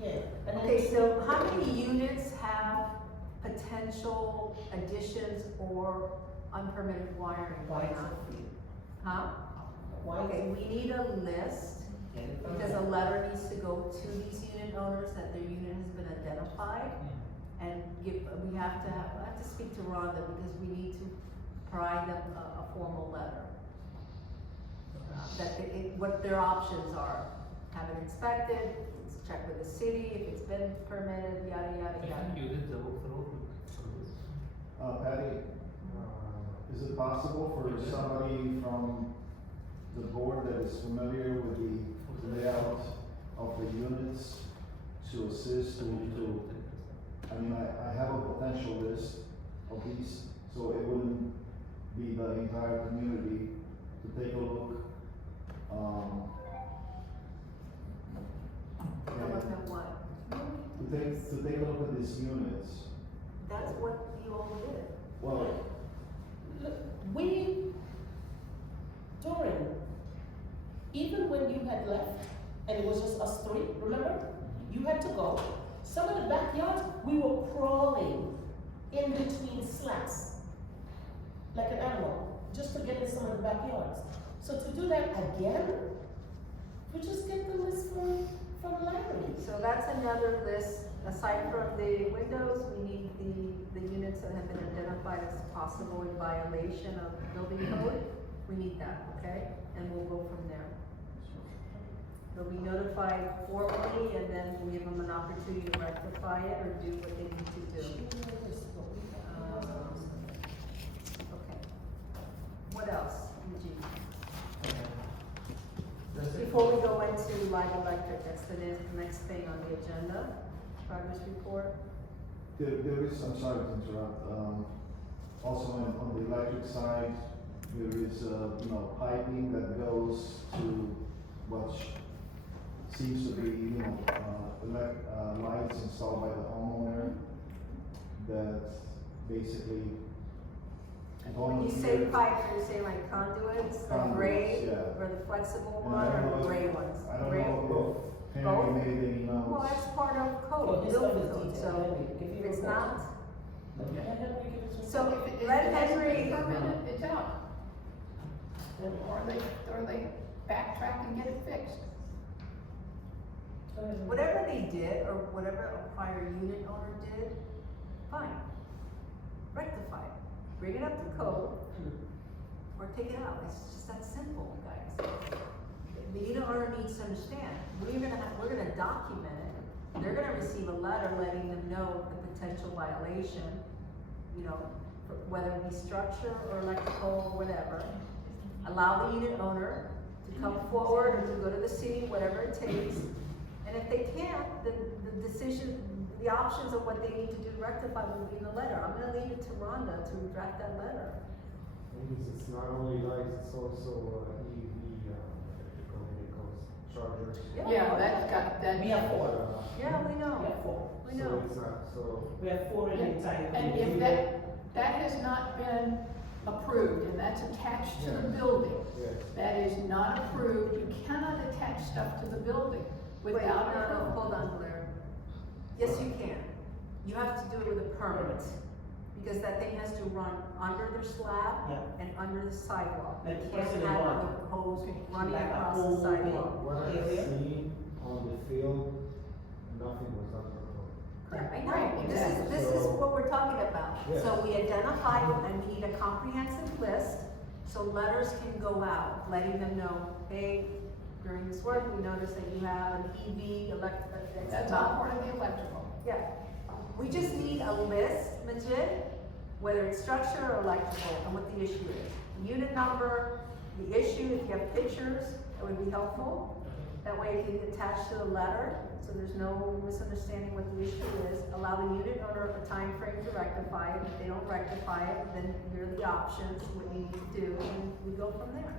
Yeah. And then- Okay, so how many units have potential additions or unpermitted wiring Why going is on? it? Huh? Why Okay, we need a list, Get it from because a Larry. letter needs to go to these unit owners that their unit has been identified. And I have to speak to Rhonda, because we need to provide them a formal letter. What their options are, have it inspected, check with the city, if it's been permitted, yada, yada, I yada. think you did the walkthrough for this. Patty, is it possible for somebody from the board that is familiar with the layout of the units to assist I have a potential list of these, so it wouldn't be the entire community to take a look. I look at what? To take a look at these units That's what you all did. Well, Look, Doreen, even when you had left and it was just us three, remember? You had to go. Some of the backyards, we were crawling in between slats like an animal, just to get in some of the backyards. So to do that again, we just get the list from Larry. So that's another list, aside from the windows, we need the units that have been identified as possible in violation of building code. We need that, okay? And we'll go from there. They'll be notified formally, and then we'll give them an opportunity to rectify it or do what they need to do. Okay. What else, Eugene? Before we go into live electric, that's the next thing on the agenda, progress report. there is, I'm sorry to interrupt, also on the electric side, there is, piping that goes to what seems to be, lights installed by the homeowner that basically. When you say pipe, you're saying like conduits, the gray, Conduits, yeah. or the flexible And one, I don't or know the if- gray ones? I don't Gray? know if Henry made any Well, notes. that's part of Well, code, this stuff building is code, detailed, so anyway. If you if it's report- not, So, so If it let hasn't been Henry, permitted, it's out. Or they backtrack and get it fixed. whatever they did, or whatever a prior unit owner did, fine. Rectify it, bring it up to code, or take it out, it's just that simple, guys. The unit owner needs to understand, we're gonna document it, they're gonna receive a letter letting them know the potential violation, whether it be structure or electrical or whatever. Allow the unit owner to come forward or to go to the city, whatever it takes. And if they can't, then the decision, the options of what they need to do to rectify will be in the letter. I'm gonna leave it to Rhonda to draft that letter. It's not only lights, it's also EV, electrical vehicles, chargers. Yeah, that's got, that. We have four. Yeah, we know, We have four. we know. So it's not, so, We have four in the entire. And if that has not been approved, and that's attached to the building, yes. that is not approved, you cannot attach stuff to the building Wait, without no, approval. hold on, Blair. Yes, you can. You have to do it with a permit, because that thing has to run under their slab Yeah. and under the sidewalk. You Like can't President have Obama. the hose running Like a across whole the sidewalk. What I've Area? seen on the field, nothing was done for Yeah, I Right, know, exactly. this is what we're talking about. Yes. So we identify and we need a comprehensive list, so letters can go out, letting them know, hey, during this work, we noticed that you have an EV That's all part of the electrical. Yeah, we just need a list, Majid, whether it's structure or electrical, and what the issue is. Unit number, the issue, if you have pictures, that would be helpful. That way it can be attached to the letter, so there's no misunderstanding what the issue is. Allow the unit owner a time frame to rectify it. If they don't rectify it, then here are the options, what you need to do, and we go from there.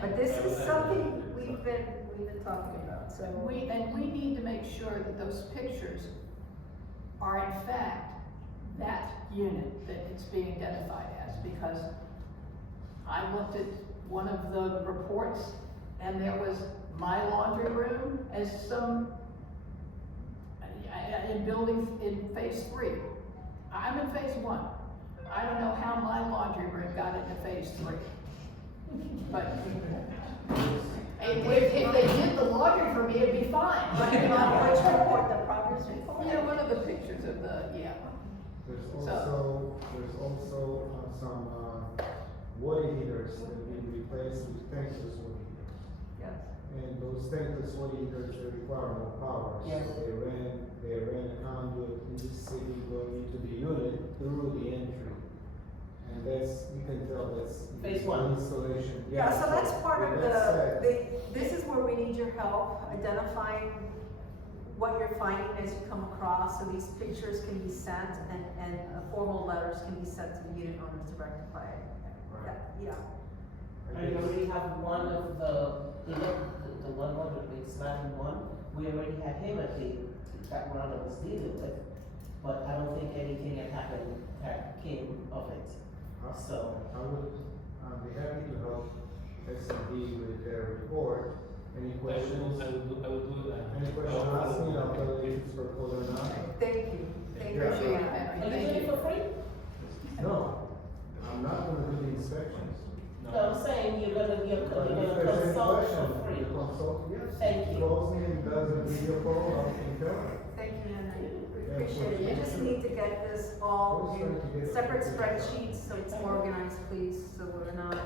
But this is something we've been talking about, so. We need to make sure that those pictures are in fact that unit that it's being identified as, because I looked at one of the reports and there was my laundry room as in building in phase 3. I'm in phase 1. I don't know how my laundry room got into phase 3. But if they did the laundry for me, it'd be fine. But you know, which report, the progress report? Yeah, one of the pictures of the, yeah. There's So- also some water heaters that have been replaced with tankless water heaters. Yes. And those tankless water heaters, they require more power. Yes. So they ran a conduit in the city going into the unit through the entry. And you can tell that's. Phase 1. Installation. Yeah, so that's part of with that said, this is where we need your help, identifying what you're finding as you come across, so these pictures can be sent and formal letters can be sent to the unit owners to rectify it. Right. Yeah, I And we guess- already have one of the one on the big slab one, we already had him at that Rhonda was dealing with. but I don't think anything had came of it. So, I would, be happy to help S&D with their report. Any questions? I would do that. Any questions, ask me, I'll tell you if it's proposed or not. Thank you, thank you, Yeah. Brianna. are you doing it for free? No, I'm not gonna do the inspections. No, I'm saying you're gonna But if there's any consult question, for free. you consult, yes. Thank you. Calls me and does a video call, I can tell her. Thank you, Nana, we Yeah, appreciate it. You just need to get this all Always trying to in get it. separate spreadsheets, so it's more organized, please, so we're not,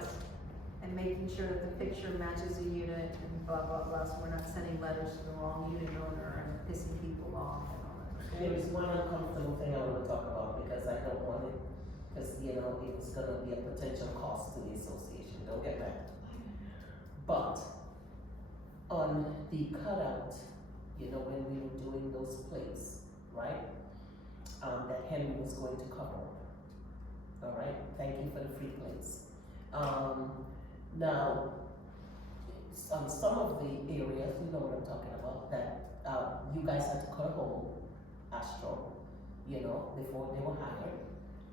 and making sure that the picture matches the unit and blah, blah, blah, so we're not sending letters to the wrong unit owner and pissing people off and all that. There is one uncomfortable thing I wanna talk about, because I don't want it, because, you know, it's gonna be a potential cost to the association, don't get mad. But, on the cutout, you know, when we were doing those plates, right? That Henry was going to cover. Alright, thank you for the free plates. Now, on some of the areas, you know what I'm talking about, that, you guys had to cut a hole, Astro, you know, before they were hired.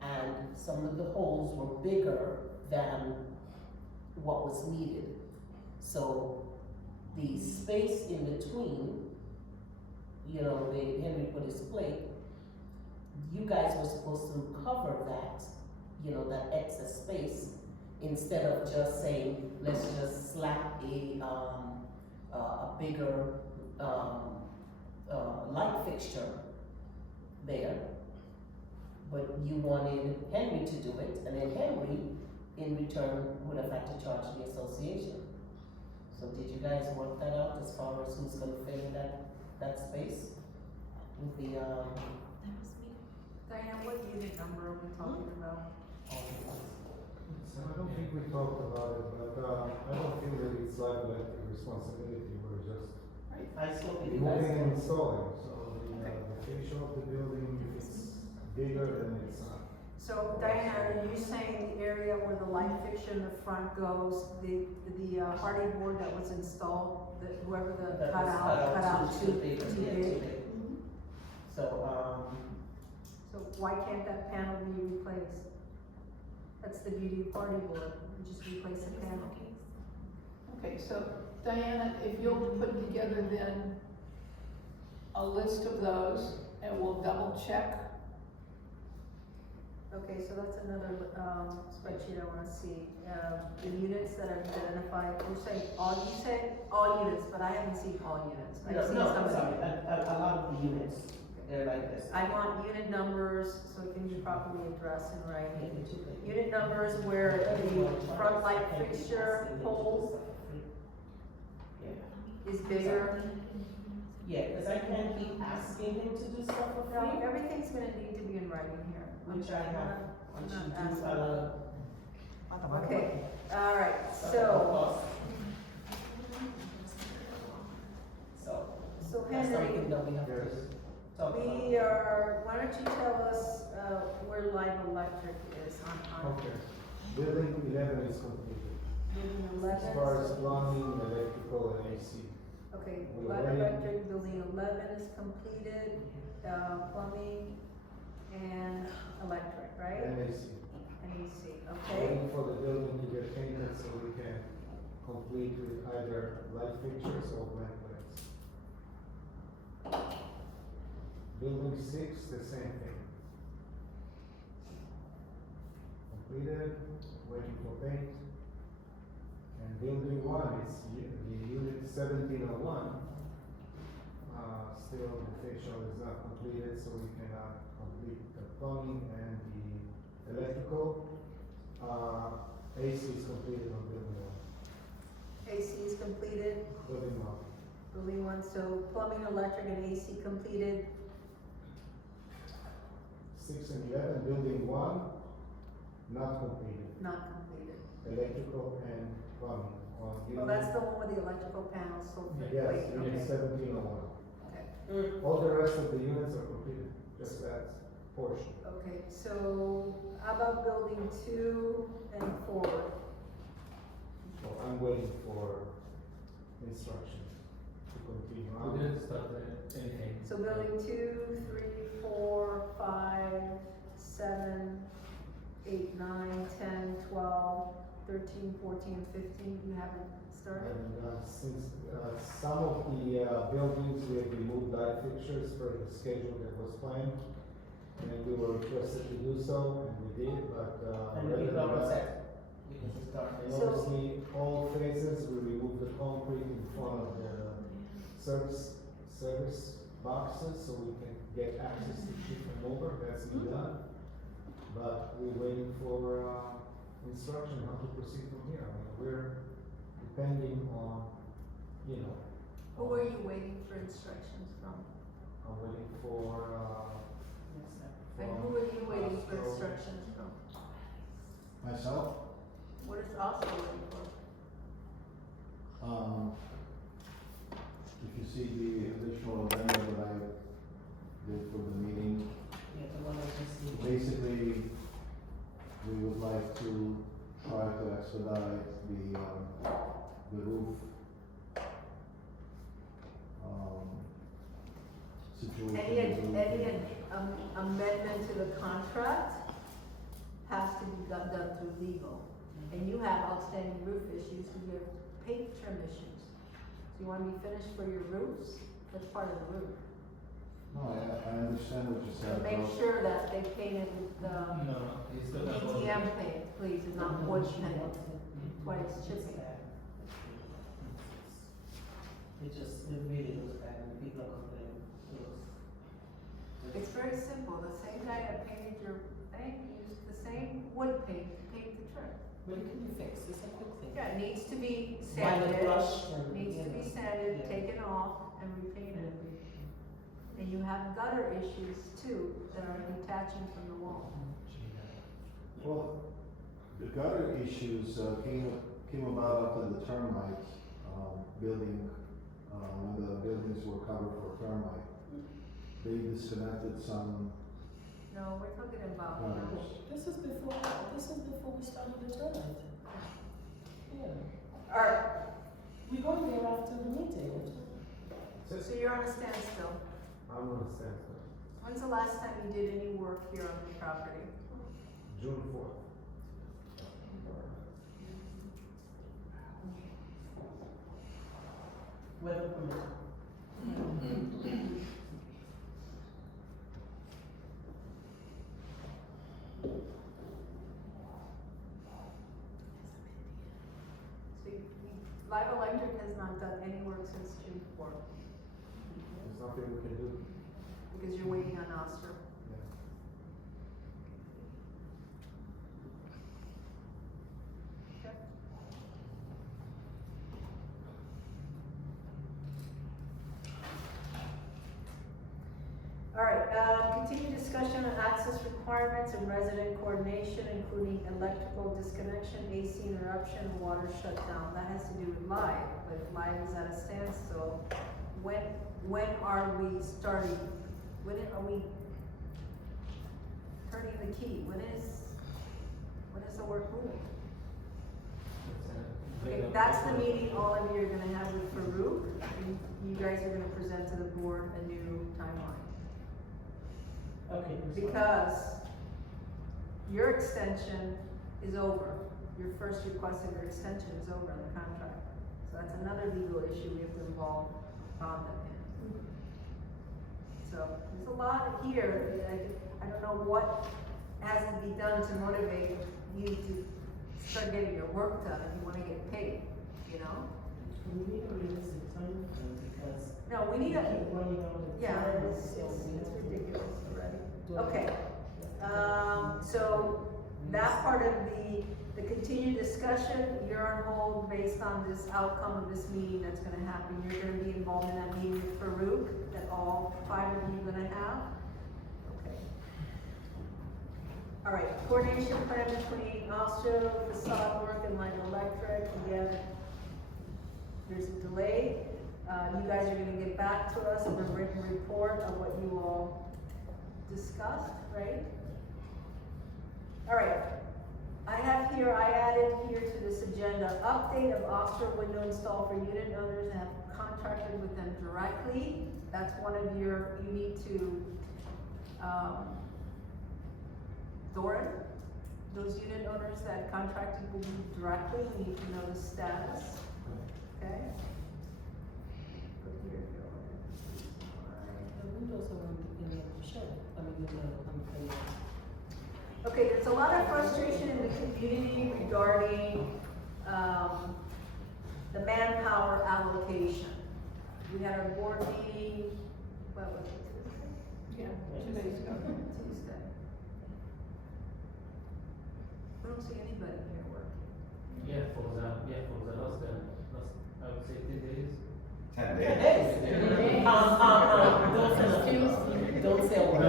And some of the holes were bigger than what was needed. So, the space in between, you know, Henry put his plate, you guys were supposed to cover that, you know, that excess space, instead of just saying, let's just slap a bigger, light fixture there. But you wanted Henry to do it, and then Henry, in return, would have had to charge the association. So did you guys work that out as far as who's gonna fill in that space? With the, Diane, what unit number are we talking about? So I don't think we talked about it, but, I don't feel that it's like electric responsibility, we're just I spoke with you guys. moving and installing, so the fixture of the building, if it's bigger than it's, So Diana, are you saying the area where the light fixture in the front goes, the hardy board that was installed, that whoever the That was cut out too big. too Yeah, big? So, So why can't that panel be replaced? That's the beauty of hardy board, you just replace the panel. Okay, so Diana, if you'll put together then a list of those, and we'll double check. Okay, so that's another, spreadsheet I wanna see, the units that are identified, you say all units, but I haven't seen all units. I've seen no, some I'm of sorry, them. a lot of the units, they're like this. I want unit numbers, so it can be properly addressed in writing. Unit numbers where the front light fixture pole Yeah. is bigger. Yeah, because I can't keep asking him to do stuff for No, free, everything's gonna need to be in writing here. which I have, I'm which not you do, asking. Okay, all right, so So, that's Henry, something that we have to yes. talk about. why don't you tell us, where Live Electric is on Okay. Building 11 is completed. building As 11? far as plumbing, electrical, and AC. Okay, We're Live waiting. Electric, building 11 is completed, plumbing and electric, right? And AC. And AC, okay? Waiting for the building to get painted so we can complete with either light fixtures or blank lights. Building 6, the same thing. Completed, waiting for paint. And building 1 is the unit 1701. Still the fixture is not completed, so we cannot complete the plumbing and the electrical. AC is completed on building 1. AC is completed, Building 1. building 1, so plumbing, electric and AC completed. 6 and 11, building 1, not completed. Not completed. Electrical and plumbing on unit. Well, that's the one with the electrical panels, so. Yes, wait, unit okay. 1701. Okay. All the rest of the units are completed, just that portion. Okay, so how about building 2 and 4? So I'm waiting for instructions to continue We on. didn't start anything. So building 2, 3, 4, 5, 7, 8, 9, 10, 12, 13, 14, 15, you haven't started? And since some of the buildings, we have removed light fixtures for the schedule that was planned, and we were requested to do so, and we did, but And rather we than double that- set, because it's dark. And So- obviously, all phases, we removed the concrete in front of the service boxes, so we can get access to ship them over, that's been done. But we're waiting for, instruction how to proceed from here, I mean, we're depending on, you know, Who are you waiting for instructions from? I'm waiting for, And who are you waiting for instructions from? Myself, What is Oscar waiting for? if you see the additional agenda that I did for the meeting, Yeah, the one that just need. basically, we would like to try to expedite the roof, situation. Any amendment to the contract has to be done through legal. And you have outstanding roof issues because you have paint trim issues. So you want to be finished for your roofs? That's part of the roof. No, I understand what you So said. make but- sure that they paint it with No, it's still got all the- DTM paint, please, and not wood paint. Twice chipping. It just, it really looks bad, and people are complaining, it looks. It's very simple. The same guy that painted your thing used the same wood paint to paint the trim. But it can be fixed, it's a quick thing. Yeah, it needs to be By the sanded, brush and, needs you to be know. sanded, Yeah. taken off, and repainted. And you have gutter issues too that are detaching from the wall. Well, the gutter issues came about after the termite building, when the buildings were covered for termite. They disconnected some No, we're talking about, gutters. This is before we started the tournament. Yeah, Alright, we're going there after the meeting. so you're on a standstill. I'm gonna stand for When's the last time you did any work here on the property? June 4th. Weather permitting. So Live Electric has not done any work since June 4th, There's nothing we can do. because you're waiting on Oscar. Yeah. Okay. All right, continue discussion on access requirements and resident coordination, including electrical disconnection, AC interruption, water shutdown. That has to do with live, but if live is at a standstill, when are we starting? When are we turning the key? When is the work moving? Okay, that's the meeting all of you are gonna have with Farouk. You guys are gonna present to the board a new timeline. Okay. Because your extension is over. Your first request of your extension is over on the contract. So that's another legal issue we have to involve them in. So there's a lot here. I don't know what has to be done to motivate you to start getting your work done if you wanna get paid, you know? We need a realistic time frame because. No, we need a, keep running out of yeah, time, it's so we have to ridiculous already. do it. Okay, so that part of the continued discussion, you're on hold based on this outcome of this meeting that's gonna happen. You're gonna be involved in that meeting with Farouk, that all 5 of you are gonna have? Okay. All right, coordination plan between Austro, facade work, and Light Electric. Again, there's a delay. You guys are gonna get back to us with a written report of what you all discussed, right? All right, I added here to this agenda, update of Oxford window install for unit owners that have contracted with them directly, that's one of your, you need to, Doran, those unit owners that contracted with you directly, we need to know the status, okay? Put here, Doran. The windows are in the show, I mean, in the. Okay, there's a lot of frustration in the community regarding, the manpower allocation. We had our board meeting, what was it, Tuesday? Yeah, 2 days ago. Tuesday. I don't see anybody here working. Yeah, for the last, I would say 10 days. 10 Yes. Don't say a word.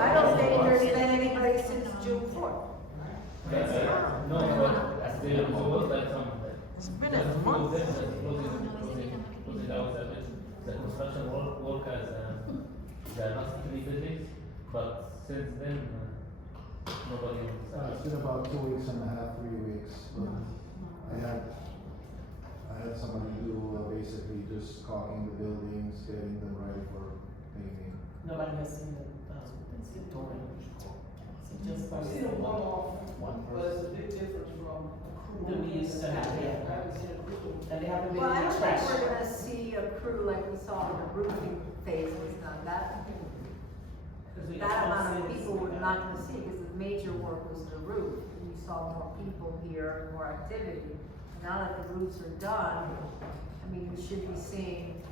I don't think there's been anybody since June 4th. No, but there was like some. It's been a month. Closing out the construction workers, the last 3 buildings, but since then, nobody It's been about 2 weeks and a half, 3 weeks, but I had somebody do basically just caulking the buildings, getting them ready for painting. Nobody has seen the Doran. So just by. I've seen a one-off, One but it's person. a big difference from a crew. That we used to have, yeah. I haven't seen a crew. And they haven't been Well, I in don't trash. think we're gonna see a crew like we saw when the roofing phase was done. That amount of people we're not gonna see, because the major work was the roof. You saw more people here, more activity. Now that the roofs are done, I mean, we should be seeing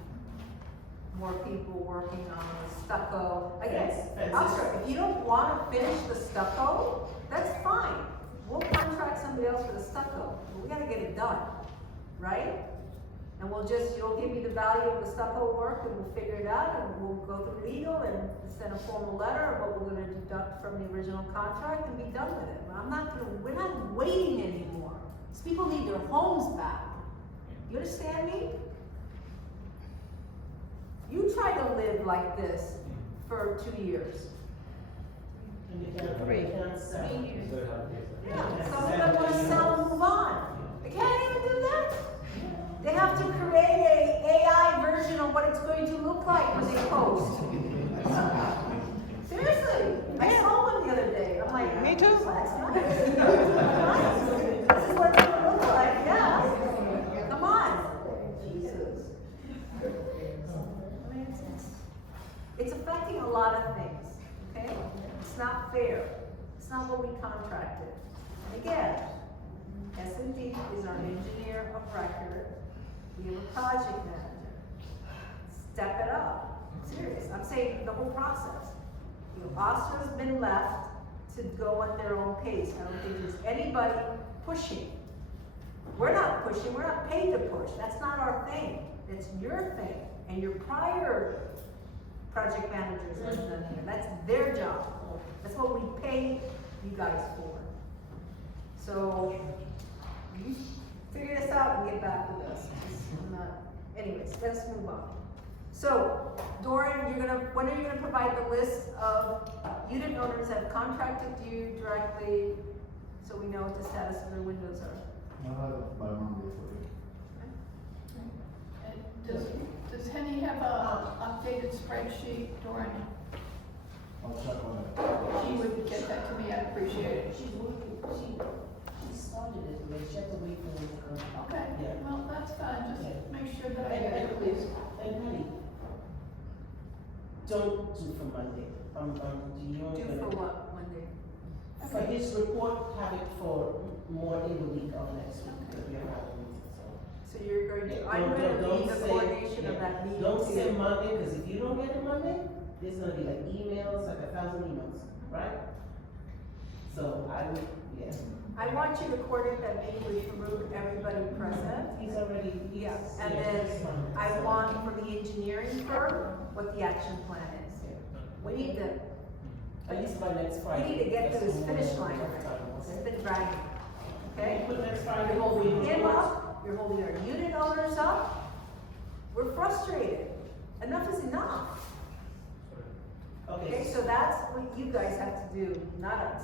more people working on the stucco. Again, Yes, I'm sorry, if you don't wanna finish the stucco, that's fine. We'll contract somebody else for the stucco, but we gotta get it done, right? And you'll give me the value of the stucco work and we'll figure it out and we'll go through legal and send a formal letter of what we're gonna deduct from the original contract and be done with it. We're not waiting anymore. These people need their homes back. You understand me? You try to live like this for 2 years. And you can't sell. Yeah, some of them wanna sell and move on. They can't even do that. They have to create a AI version of what it's going to look like when they post. Seriously, I saw one the other day. I'm like, Me too. That's nice. This is what it's gonna look like, yeah. Come on. Jesus. I mean, it's affecting a lot of things, okay? It's not fair. It's not what we contracted. And again, S&D is our engineer of record. We have a project manager. Step it up. I'm serious. I'm saying the whole process. Officers have been left to go at their own pace. I don't think there's anybody pushing. We're not pushing. We're not paid to push. That's not our thing. It's your thing. And your prior project managers have done here. That's their job. That's what we pay you guys for. So you figure this out and get back with us. Anyways, let's move on. So, Doran, when are you gonna provide the list of unit owners that have contracted you directly, so we know what the status of their windows are? I'll have it by Monday for you. And does Henny have a updated spreadsheet, Doran? I'll check on it. She would get that to me, I'd appreciate it. She's working, she started it, but she had to wait for it to come. Okay, Yeah. well, that's fine, Yeah. just make sure that I get it, please. And honey, don't do for Monday. Do you want Do to? for what, Monday? For his report, have it for more in the week of next week, because we have a meeting, so. So you're going to, Yeah, I'm gonna don't lead the say- coordination of yeah. that meeting. Don't too. say Monday, because if you don't get it Monday, there's gonna be like emails, like 1,000 emails, right? So I would, yeah. I want you to coordinate that meeting with Farouk, everybody present. He's already, Yeah, he's. and yeah, then he's fine. I So- want from the engineering firm what the action plan is. Yeah. We need to, At least by next Friday. we need to get to this That's finish more line. than enough time, This okay? has been dragging, okay? Put next Friday. You're holding him up, you're holding our unit owners up. We're frustrated. Enough is enough. Okay, Okay, so that's what you guys have to do, not us.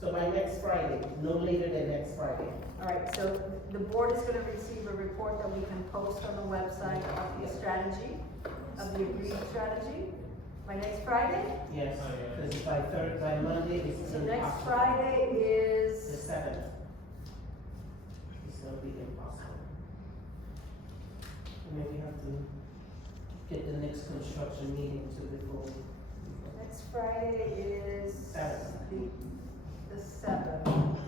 so by next Friday, no later than next Friday. Alright, so the board is gonna receive a report that we can post on the website of the strategy, of the agreed strategy, by next Friday? Yes, because by Monday, it's So next impossible. Friday The is, 7th. It's gonna be impossible. And then we have to get the next construction meeting to before. next Friday is Seventh. the 7th.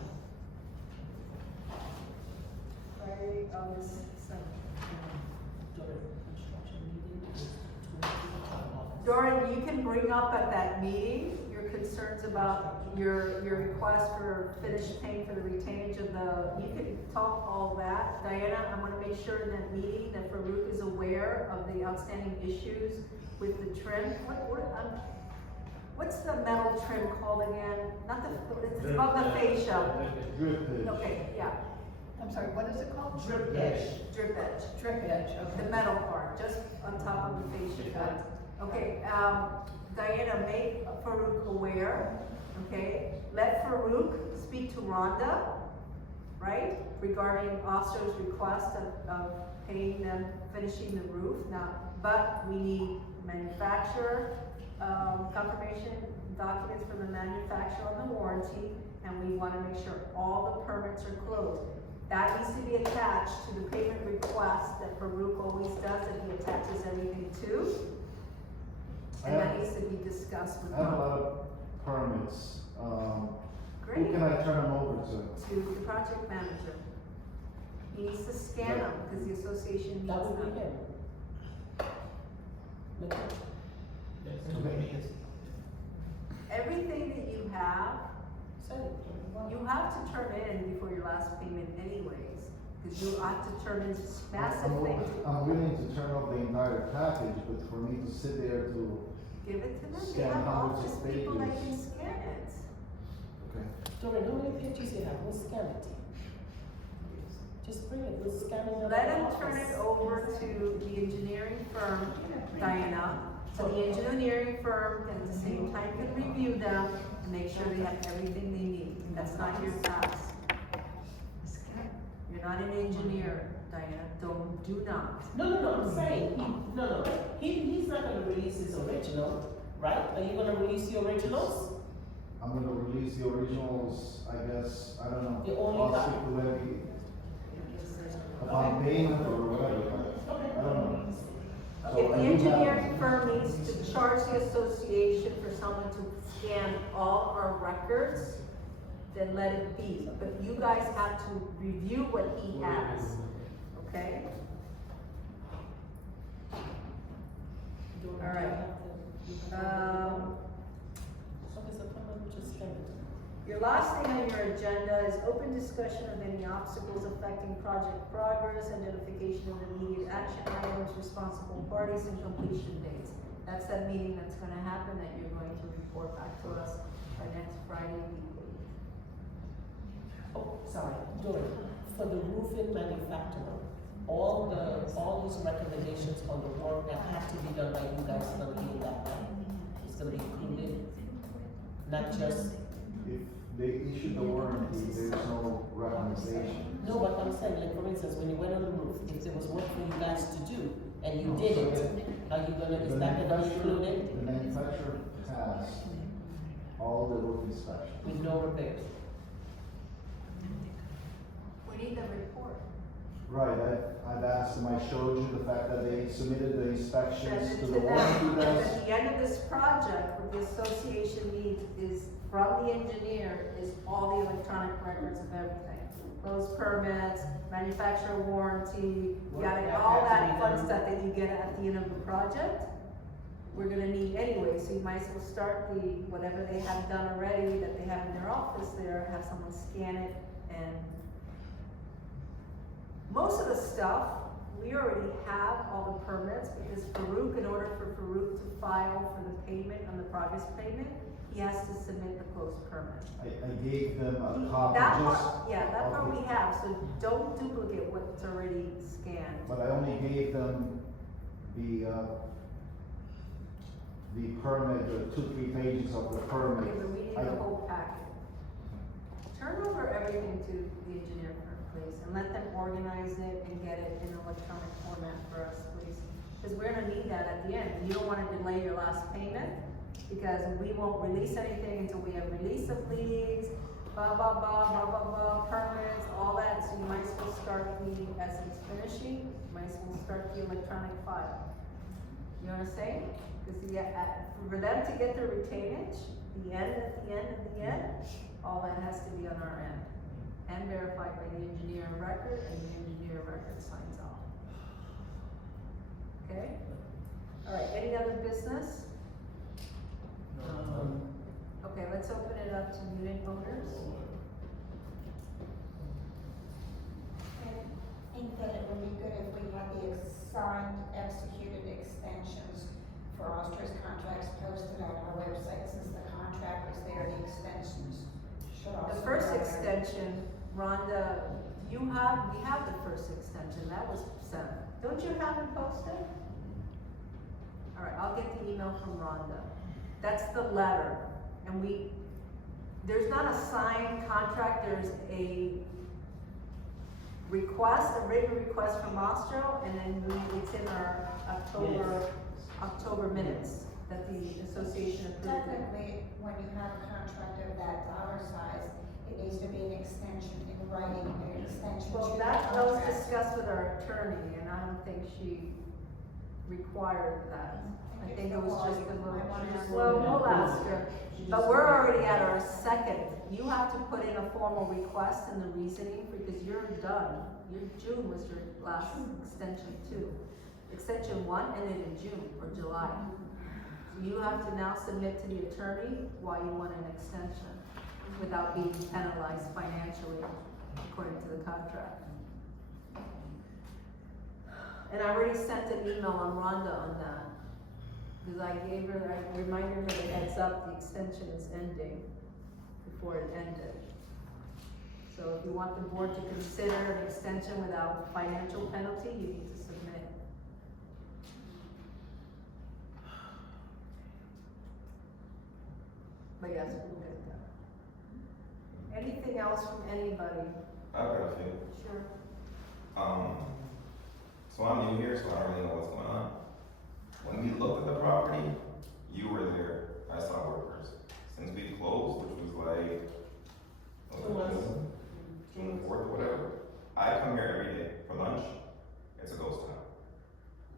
Friday, August 7th. During construction meeting, is 20th. Doran, you can bring up at that meeting your concerns about your request for finished paying for the retainage of the, you can talk all that. Diana, I wanna make sure in that meeting that Farouk is aware of the outstanding issues with the trim. What's the metal trim called again? Not the, it's above the fascia. Drip pitch. Okay, yeah, I'm sorry, what is it called? Drip edge. drip edge. Drip edge, okay. The metal part, just on top of the fascia. Got it. Okay, Diana, make Farouk aware, okay? Let Farouk speak to Rhonda, right? Regarding officer's request of paying them, finishing the roof. Now, but we need manufacturer, confirmation documents from the manufacturer on the warranty, and we wanna make sure all the permits are closed. That needs to be attached to the payment request that Farouk always does, that he attaches everything to. And that needs to be discussed with I have a lot them. of permits, who Great, can I turn them over to? to the project manager. He needs to scan them, because the association needs That would be them. him. Okay. Yes. Everything that you have, Send it. you have to turn in before your last payment anyways, because you have to turn in massive things. I'm willing to turn off the entire package, but for me to sit there to, Give it to them, they Scan have hundreds of office people that pages. can scan it. okay. Doreen, how many pictures you have? We'll scan it. Just bring it, we'll scan it. Let them turn it over to the engineering firm, Diana. So the engineering firm can at the same time can review them and make sure they have everything they need. That's not your task. You're not an engineer, Diana, do not. No, I'm saying, he's not gonna release his original, right? Are you gonna release the originals? I'm gonna release the originals, I guess, I don't know. You only I'll got- stick to them upon payment or whatever, I don't know. If So the I do have- engineering firm needs to charge the association for someone to scan all our records, then let it be. But you guys have to review what he has, okay? Doreen, All right. Okay, so come on, just scan it. Your last thing on your agenda is open discussion of any obstacles affecting project progress, identification of immediate action items, responsible parties, and completion dates. That's that meeting that's gonna happen that you're going to report back to us by next Friday evening. Oh, sorry, Doreen, for the roofing manufacturer, all these recommendations on the work that have to be done by you guys is gonna be in that line. It's gonna be included, not just, If they issue the warranty, there's no recommendation. no, but I'm saying, like, for instance, when you went on the roof, if there was work for you guys to do, and you did it, are you gonna, is that gonna be included The manufacturer passed all the roof inspections. with no repairs? We need the report. Right, I've asked them, I showed you the fact that they submitted the inspections Send to it the to them, warranty and desk. at the end of this project, what the association needs is, from the engineer, is all the electronic records of everything. Those permits, manufacturer warranty, all that fun stuff that you get at the end of the project. We're gonna need anyway, so you might as well start whatever they have done already, that they have in their office there, have someone scan it, and most of the stuff, we already have all the permits, because Farouk, in order for Farouk to file for the payment on the progress payment, he has to submit the closed permit. I gave them a copy That just. part, yeah, that of part the- we have, so don't duplicate what's already scanned. But I only gave them the permit, the 2-3 pages of the permit. Okay, but we need I- the whole packet. Turn over everything to the engineer firm. please, and let them organize it and get it in electronic format for us, please. Because we're gonna need that at the end. You don't wanna delay your last payment, because we won't release anything until we have release of leads, blah, blah, blah, blah, blah, blah, permits, all that, so you might as well start as it's finishing, you might as well start the electronic file. You know what I'm saying? Because for them to get their retainage, the end, all that has to be on our end. And verified by the engineer of record, and the engineer of record signs off. Okay? All right, any other business? Okay, let's open it up to unit owners. I think that it would be good if we had the signed, executed extensions for Austria's contracts posted on our website, since the contract is there, the extensions should also. The first be there. extension, Rhonda, we have the first extension, that was sent. Don't you have it posted? All right, I'll get the email from Rhonda. That's the letter, and there's not a signed contract, there's a request, a written request from Ostro, and then it's in our October minutes that the association approved. Technically, when you have a contract of that dollar size, it needs to be an extension in writing, an extension to Well, the that was contract. discussed with our attorney, and I don't think she required that. I think it was just a little, well, we'll ask her. But we're already at our second. You have to put in a formal request and the reasoning, because you're done. June was your last extension too. Extension 1 ended in June or July. So you have to now submit to the attorney why you want an extension without being penalized financially according to the contract. And I already sent an email on Rhonda on that. Because I reminded her that heads up, the extension is ending before it ended. So if you want the board to consider an extension without financial penalty, you need to submit. But yes, we'll get that. Anything else from anybody? I've got a few. Sure. So I'm new here, so I don't really know what's going on. When we looked at the property, you were there, I saw workers. Since we closed, which was like, June 4th, whatever, I come here every day for lunch, it's a ghost town.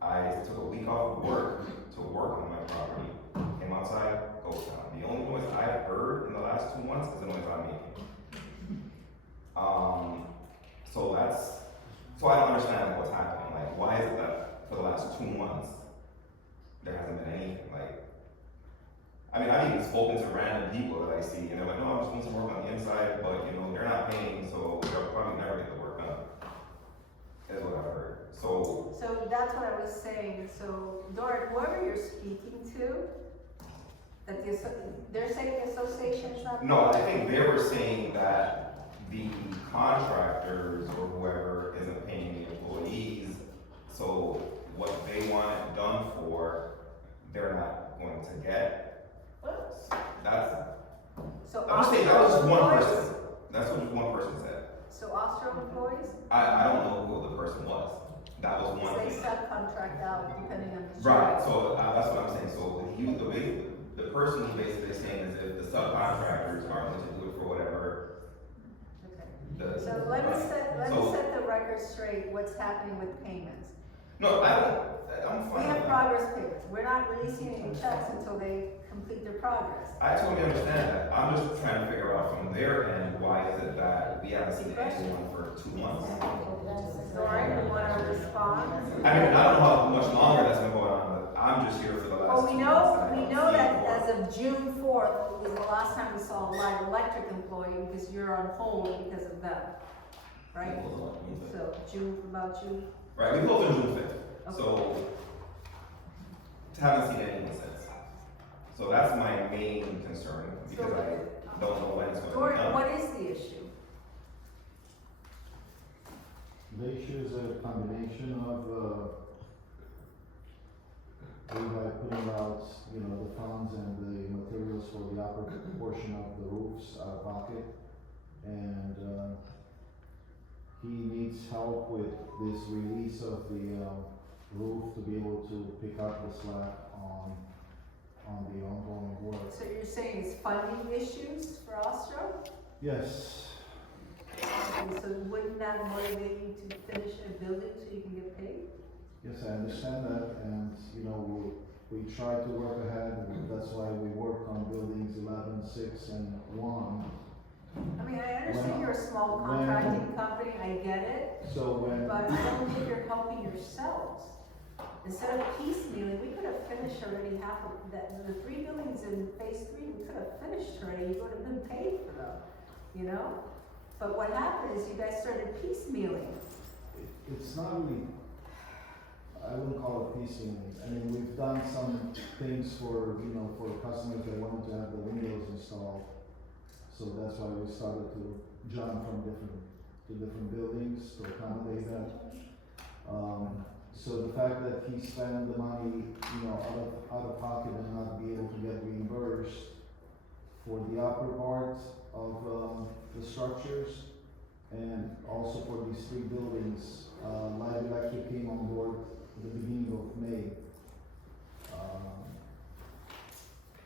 I took a week off of work to work on my property, came outside, ghost town. The only noise I've heard in the last 2 months is the noise I'm making. So I don't understand like, what's happening. Like, why is it that for the last 2 months, there hasn't been anything? Like, I mean, I've even spoken to random people that I see, and they're like, no, I'm just doing some work on the inside, but you know, they're not paying, so they'll probably never get the work done. Is what I've heard. So that's what I was saying. So Dora, whoever you're speaking to, that they're saying the association's not. no, I think they were saying that the contractors or whoever isn't paying the employees, so what they want it done for, they're not going to get. That's. So I'm just saying that was just one Ostro person. employees? That's what just one person said. So Ostro employees? I don't know who the person was. That was one They thing. subcontract out depending on the. Right. So that's what I'm saying. So the person is basically saying is if the subcontractors aren't going to do it for whatever. Okay. So let me set the record straight, what's happening with payments. No, I'm We fine. have with that. progress payments. We're not releasing any checks until they complete their progress. I totally understand that. I'm just trying to figure out from their end why is it that we haven't seen anyone for 2 months. Dora, you wanna respond? I mean, I don't know how much longer that's been going on, but I'm just here for the last. Well, 2 we months. know that as of June 4th is the last time we saw a light electric employee because you're on hold because of that, right? So about June. Right, we closed on June 5th, so haven't seen anyone since. So that's my main concern because I don't know when it's going to be Dora, done. what is the issue? The issue is a combination of, we by putting out, the funds and the materials for the upper portion of the roofs out of pocket. And, he needs help with this release of the, roof to be able to pick up the slack on the ongoing work. So you're saying it's funding issues for Ostro? Yes, And so wouldn't that motivate you to finish a building so you can get paid? yes, I understand that, and, you know, we try to work ahead, and that's why we work on buildings 11, 6, and 1. I mean, I understand When- you're a small when- contracting company, I get it, So when, but I don't think you're helping yourselves. Instead of piecemealing, we could have finished already half of, the 3 buildings in phase 3, we could have finished already, you would have been paid for them, you know? But what happened is you guys started piecemealing. it's not really, I wouldn't call it piecemealing. I mean, we've done some things for, you know, for customers that wanted to have the windows installed. So that's why we started to jump from different buildings to accommodate that. So the fact that he spent the money, you know, out of pocket and not be able to get reimbursed for the upper part of, the structures, and also for these 3 buildings, Live Electric came on board at the beginning of May.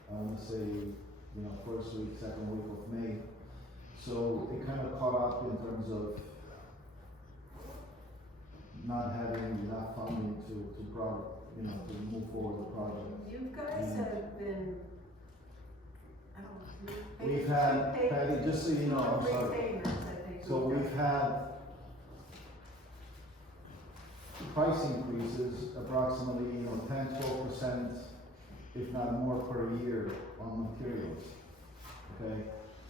I wanna say, you know, first week, second week of May. So it kind of caught up in terms of not having enough funding to move forward the project. You guys have been, I don't know. you've paid We've had, 2 pay- Patty, just so you know, I'm 2 or 3 sorry. payments, I think. So we've had price increases approximately, you know, 10, 12%, if not more per year on materials. Okay,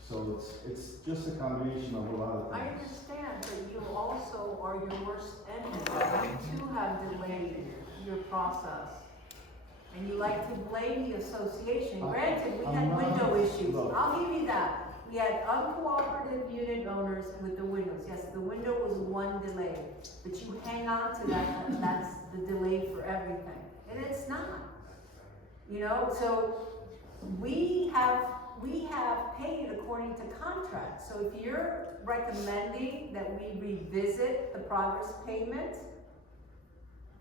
so it's just a combination of a lot of I things. understand, but you also are your worst enemy. You too have delayed your process. And you like to blame the association. Granted, we I'm had not- window issues. look. I'll give you that. We had uncooperative unit owners with the windows. Yes, the window was one delay, but you hang on to that, and that's the delay for everything. And it's not. You know, so we have paid according to contract. So if you're recommending that we revisit the progress payment,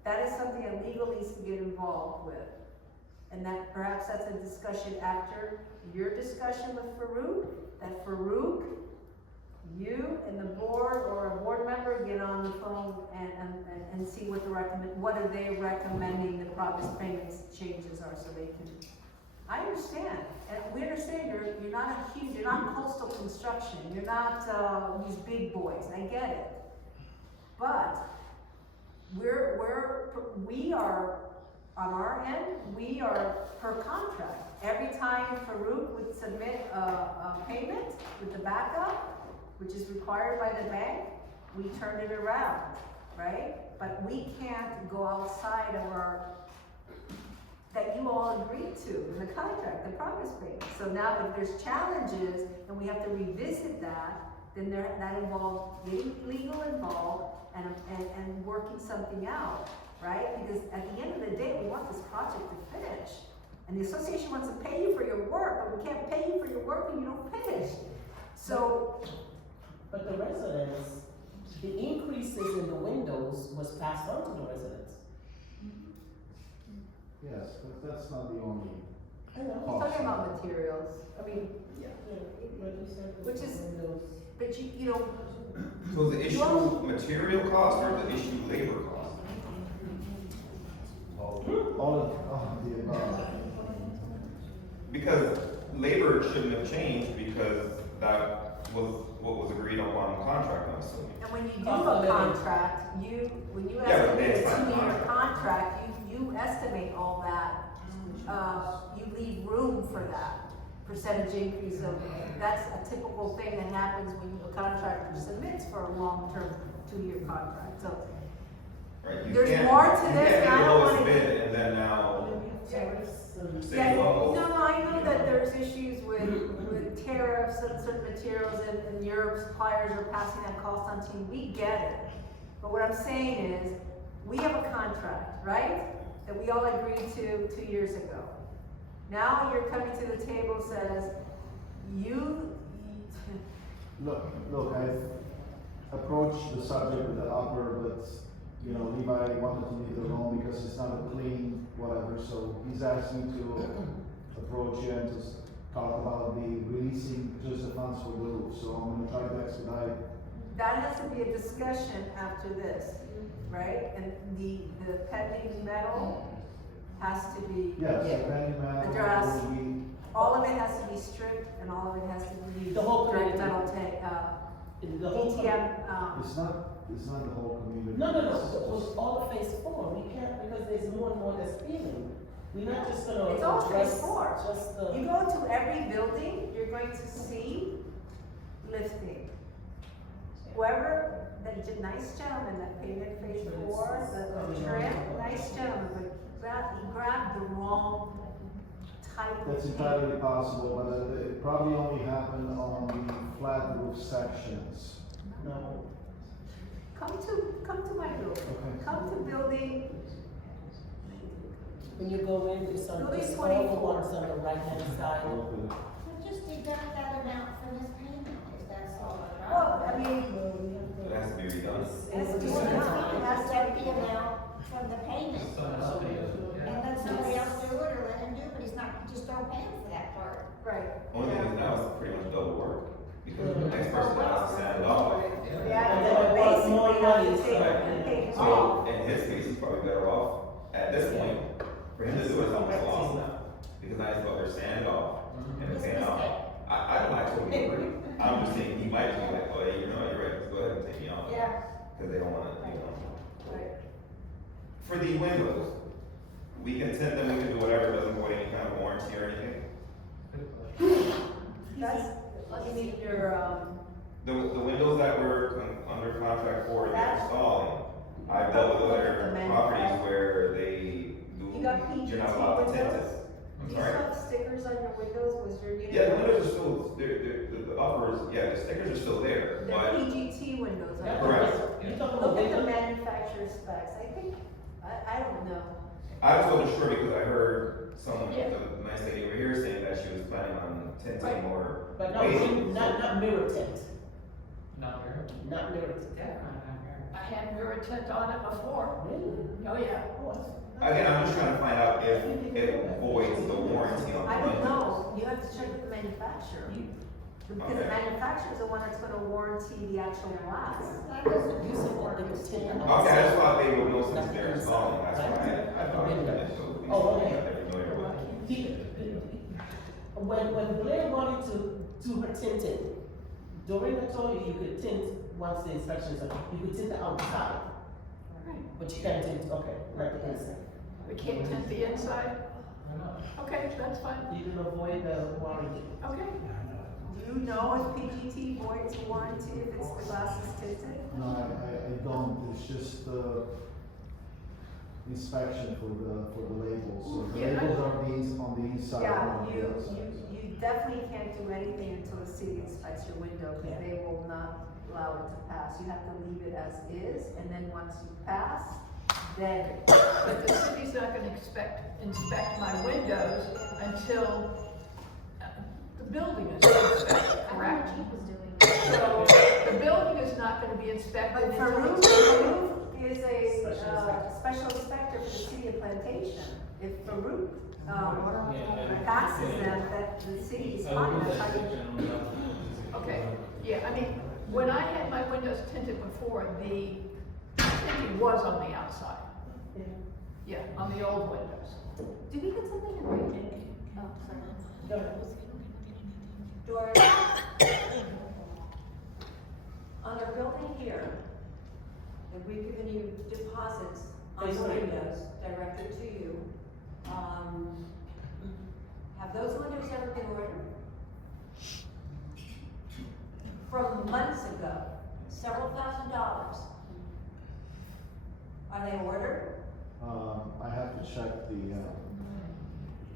that is something that legal needs to get involved with. And that perhaps that's a discussion after your discussion with Farouk, that Farouk, you and the board or a board member get on the phone and see what what are they recommending the progress payments changes are so they can. I understand, and we understand you're not you're not coastal construction, you're not, these big boys, I get it. But we are, on our end, we are per contract. Every time Farouk would submit a payment with the backup, which is required by the bank, we turned it around, right? But we can't go outside of that you all agreed to in the contract, the progress payment. So now if there's challenges and we have to revisit that, then that involves getting legal involved and working something out, right? Because at the end of the day, we want this project to finish. And the association wants to pay you for your work, but we can't pay you for your work when you don't finish. So, But the residents, the increases in the windows was passed on to the residents. Yes, but that's not the only. I know. we're talking about materials, I mean, which is, but you know, So the issue material cost or the issue labor cost? All of the above. Because labor shouldn't have changed because that was what was agreed upon in contract, I'm assuming. and when you do a contract, when you Yeah, but estimate it's a not 2-year contract. contract, you estimate all that. You leave room for that percentage increase of, that's a typical thing that happens when a contractor submits for a long-term 2-year contract, so. Right? You There's can't- more to you this, can't and I be the don't lowest wanna- bid and then now say, Yeah, well, no, I know that there's issues with tariffs and certain materials and your suppliers are passing that cost on to you, we get it. But what I'm saying is, we have a contract, right, that we all agreed to 2 years ago. Now you're coming to the table says, Look, approach the subject with the upper, but, you know, Levi wanted to leave it alone because it's not a clean whatever, so he's asking to approach you and to talk about the releasing just the funds for the roof, so I'm gonna try to expedite. That has to be a discussion after this, right? And the pending metal has to be, Yes, Yeah. pending matter Address. will be, all of it has to be stripped and all of it has to be The whole direct community. metal tank, The whole. ATM, it's not the whole community. No, it was all phase 4, we can't, because there's more and more that's failing. We're not just gonna It's all phase address 4. just the. You go to every building, you're going to see lifting. Whoever, the nice gentleman that paid in phase 4, the trim, nice gentleman, but he grabbed the wrong type of. That's entirely possible, but it probably only happened on the flat roof sections. No. Come to my building, Okay. come to building, When you go in, it's on, Building it's all the 24. ones on the right hand side. Okay. So just deduct that amount from his payment, if that's all right. well, I mean, It has to be redone. it has to be Well, done, that's it has to deduct be the amount from the payment, and let somebody else do it, or let him do it, but he's not, just don't pay him for that part. right. Only thing is now it's pretty much double work, because the next person has to sand it off. Yeah, And then it was more basically, have money, to take, so- take it So, off. in his case, he's probably better off, at this point, for him to do it, it's almost lost now. Because now he's got their sand off, and it's paying off. I don't like totally agree. I'm just saying, he might be like, oh, yeah, you know, you're right, just go ahead and take me off. Yeah, Cause they don't wanna, you know. right. For the windows, we can tint them, we can do whatever, it doesn't void any kind of warranty or anything. That's, you mean your, The windows that we're under contract for, they're installing, I've dealt with other properties where they do, You got PGT you're not allowed to tint it. windows? I'm Do you sorry? still have stickers on your windows, was your unit? Yeah, the windows are still, the uppers, yeah, the stickers are still there, They're but, PGT windows, Yeah, aren't Correct. You talking they? about Look at the windows? manufacturer specs, I think, I don't know. I just wasn't sure because I heard someone, Yeah. the nice lady over here saying that she was planning on tinting or But not, painting. not mirror tint, Not here. not mirror tint. I had mirror tint on it before. Really? Oh, yeah. Again, I'm just trying to find out if it voids the warranty on the I windows. don't know, you have to check with the manufacturer. Because the Okay. manufacturer's the one that's gonna warranty the actual glass. That doesn't You said that they could tint the Okay, I just outside. thought they would know since they're installing, that's why I thought it was initial. Oh, okay. They're familiar with it. When Blair wanted to do her tinting, Doreen had told you you could tint once the inspections are, you could tint the outside, Right. but you can't tint, okay, not the inside. We can't tint the inside? Okay, that's fine. You can avoid the warranty. Okay. Do you know if PGT voids warranty if it's the glass is tinted? No, I don't, it's just, inspection for the labels, so the Yeah, I- labels are on the inside, Yeah, not on the outside. you definitely can't do anything until the city inspects your window, because they will not allow it to pass. You have to leave it as is, and then once you pass, then, But the city's not gonna inspect my windows until the building is inspected, correct? Chief was doing. So, the building is not gonna be inspected but until. Farouk is a, special inspector for the city of Plantation. If Farouk, passes them, that the city is fine, that's how you. Okay, yeah, I mean, when I had my windows tinted before, the tinting was on the outside. Yeah, on the old windows. Did we get something in writing? Oh, sorry. Go ahead. Doris, on our building here, if we've given you deposits on the Yes, ma'am. windows directed to you, have those windows ever been ordered? From months ago, several $1,000s. Are they ordered? I have to check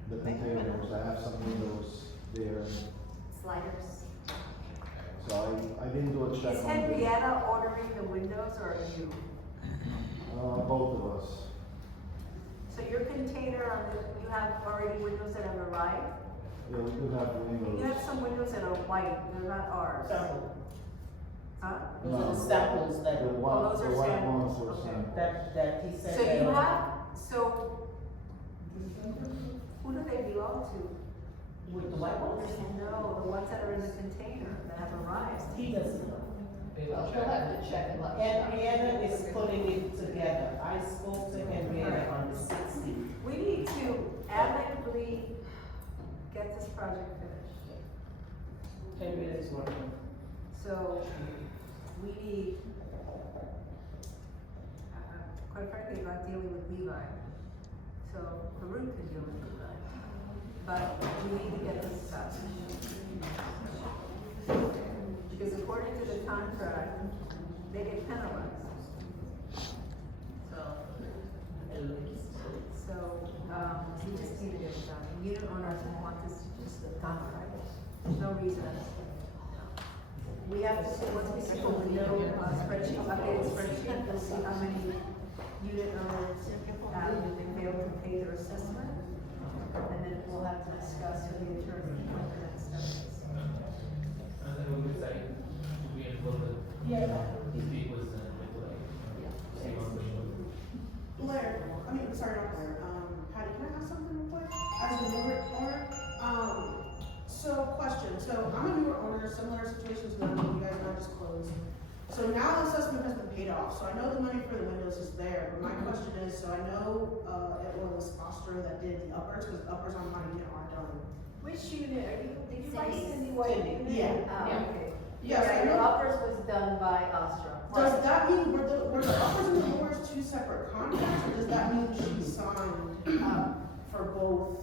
the containers, I have some windows there, Sliders. so I didn't do a check Is on the, Henrietta ordering the windows or are you? both of us. So your container, you have already windows that have arrived? Yeah, we do have You windows. have some windows that are white, they're not ours. Huh? Those are the samples that, The white, those are the white samples, ones are okay. samples. that he said. So that, you have, so, who do they belong to? With the white ones? No, the ones that are in the container that have arrived. He doesn't know. Well, he'll have to check and let us know. Henrietta is putting it together. I spoke to Henrietta on the 16th. We need to amicably get this project finished. Henrietta is working. So, we need, quite frankly, not dealing with Levi. So, Farouk can deal with Levi. But we need to get this done. Because according to the contract, they get penalized. So, we just need to get it done. Unit owners want this to just contract. There's no reason. We have to, once we see the window, spreadsheet, updated spreadsheet, we'll see how many unit owners have failed to pay their assessment. And then we'll have to discuss with the attorney what the next step is. And then we decide to be involved with, speak with, see what's going on. Blair, sorry, not Blair, Patty, can I ask something real quick? As a newer owner, so question, so I'm a newer owner, similar situation to the one you guys and I just closed. So now the assessment has been paid off, so I know the money for the windows is there, but my question is, so I know, it was Foster that did the uppers, because uppers on my unit aren't done. Which unit are you, did you buy Cindy. Cindy White unit? Yeah. Oh, okay. Yes, I Your know. uppers was done by Astra. Does that mean, were the uppers and the lowers two separate contracts, or does that mean she signed, for both?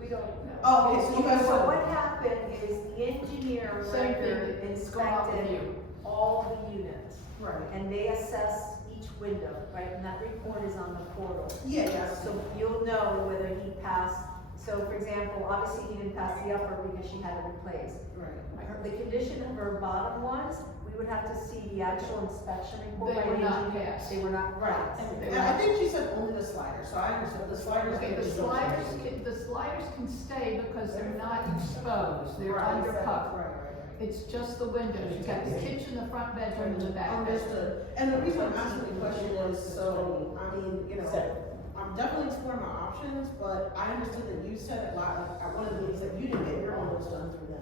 We don't know. Oh, okay, so you guys. So what happened is the engineer Same record thing, it's gone out with inspected you. all the units. Right. And they assessed each window, right, and that report is on the portal. Yeah, yeah. So you'll know whether he passed, so for example, obviously he didn't pass the upper because she had it replaced. Right. The condition of her bottom ones, we would have to see the actual inspection report. They by were the not engineer. passed. They were not Right. passed. And I think she said only the sliders, so I understand the sliders. Okay, the sliders can stay because they're not exposed, they're Right. undercover. Right. It's just the windows, you got the kitchen, the front bedroom, and the back bedroom. Understood. And the reason I'm asking the question is, so, I mean, I'm definitely exploring my options, but I understood that you said at one of the meetings that you didn't get your windows done through them.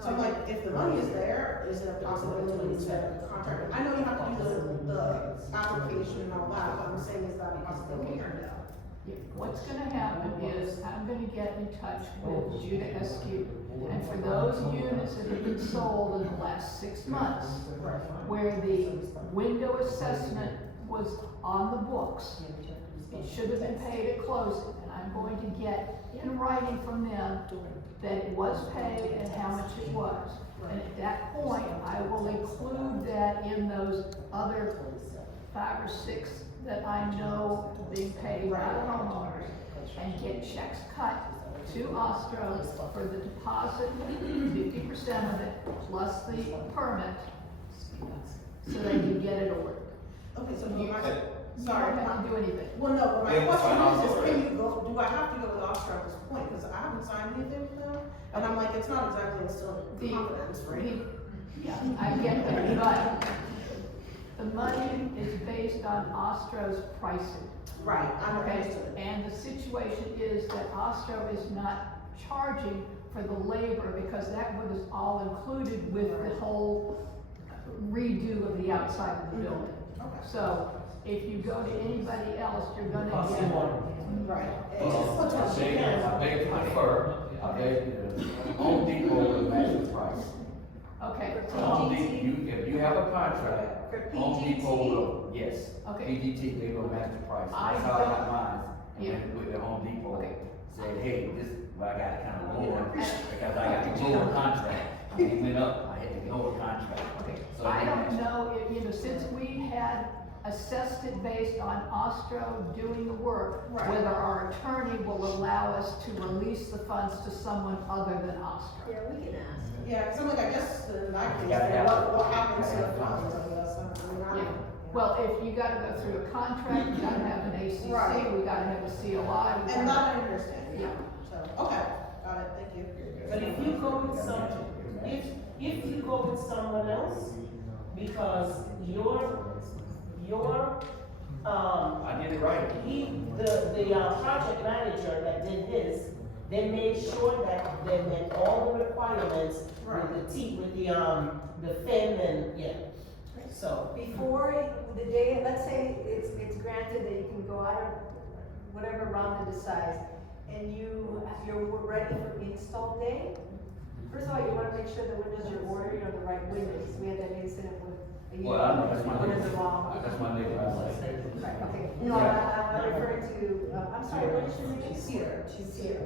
So I'm like, if the money is there, is it a possibility that the contractor, I know you have to do the application and all that, but I'm saying is that a possibility or no? Yeah, what's gonna happen is, I'm gonna get in touch with Judah SQ, and for those units that have been sold in the last 6 months, where the window assessment was on the books, it should have been paid at closing, and I'm going to get in writing from them that it was paid and how much it was. And at that point, I will include that in those other 5 or 6 that I know being paid by the homeowners, and get checks cut to Ostro for the deposit, 50% of it, plus the permit, so they can get it ordered. Okay, so You my, you sorry. don't have to do anything. Well, no, but my Yeah, question sign is, off can you go, do I have to go with Oscar at this point? Because I haven't signed anything with them, and I'm like, it's not exactly instilled The- confidence, right? Yeah, I get that, but the money is based on Ostro's pricing. Right, I Okay, understood. and the situation is that Ostro is not charging for the labor because that was all included with the whole redo of the outside of the building. Okay. So if you go to anybody else, you're gonna get. Right. It's just such a They prefer, Home Depot will match the price. Okay, Home Depot, if you have a contract, For Home Depot PGT? will, yes. Okay. PGT, they will match the price. I That's how I got don't- mine. Yeah. And with the Home Depot, Okay. said, hey, this, well, I got it kind of lower, because I got the lower contract. It went up, I had the lower contract. okay. So I they don't match. know, if, since we had assessed it based on Ostro doing the work, Right. whether our attorney will allow us to release the funds to someone other than Ostro. Yeah, we can ask. Yeah, because I'm like, I guess in that case, Gotta have- what happens to the gotta have funds, I guess, I mean, I Yeah. don't. Well, if you gotta go through a contract, you gotta have an ACC, Right. we gotta have a COI. we And gotta- that I understand, yeah, Yeah. so, okay, got it, thank you. But if you go with if you go with someone else, because your, I did it right. the project manager that did his, they made sure that they met all the requirements with the fin and, yeah. So, Before the day, let's say it's granted that you can go out of whatever Rhonda decides, and you're ready for install day. First of all, you wanna make sure the windows you're ordering are the right windows. We had that incident with a unit. Well, I know, that's my One of neighbor. the wrong. That's my neighbor, I like. Right, okay. No, I'm referring to, I'm sorry, what is your name? Cedar. Cedar.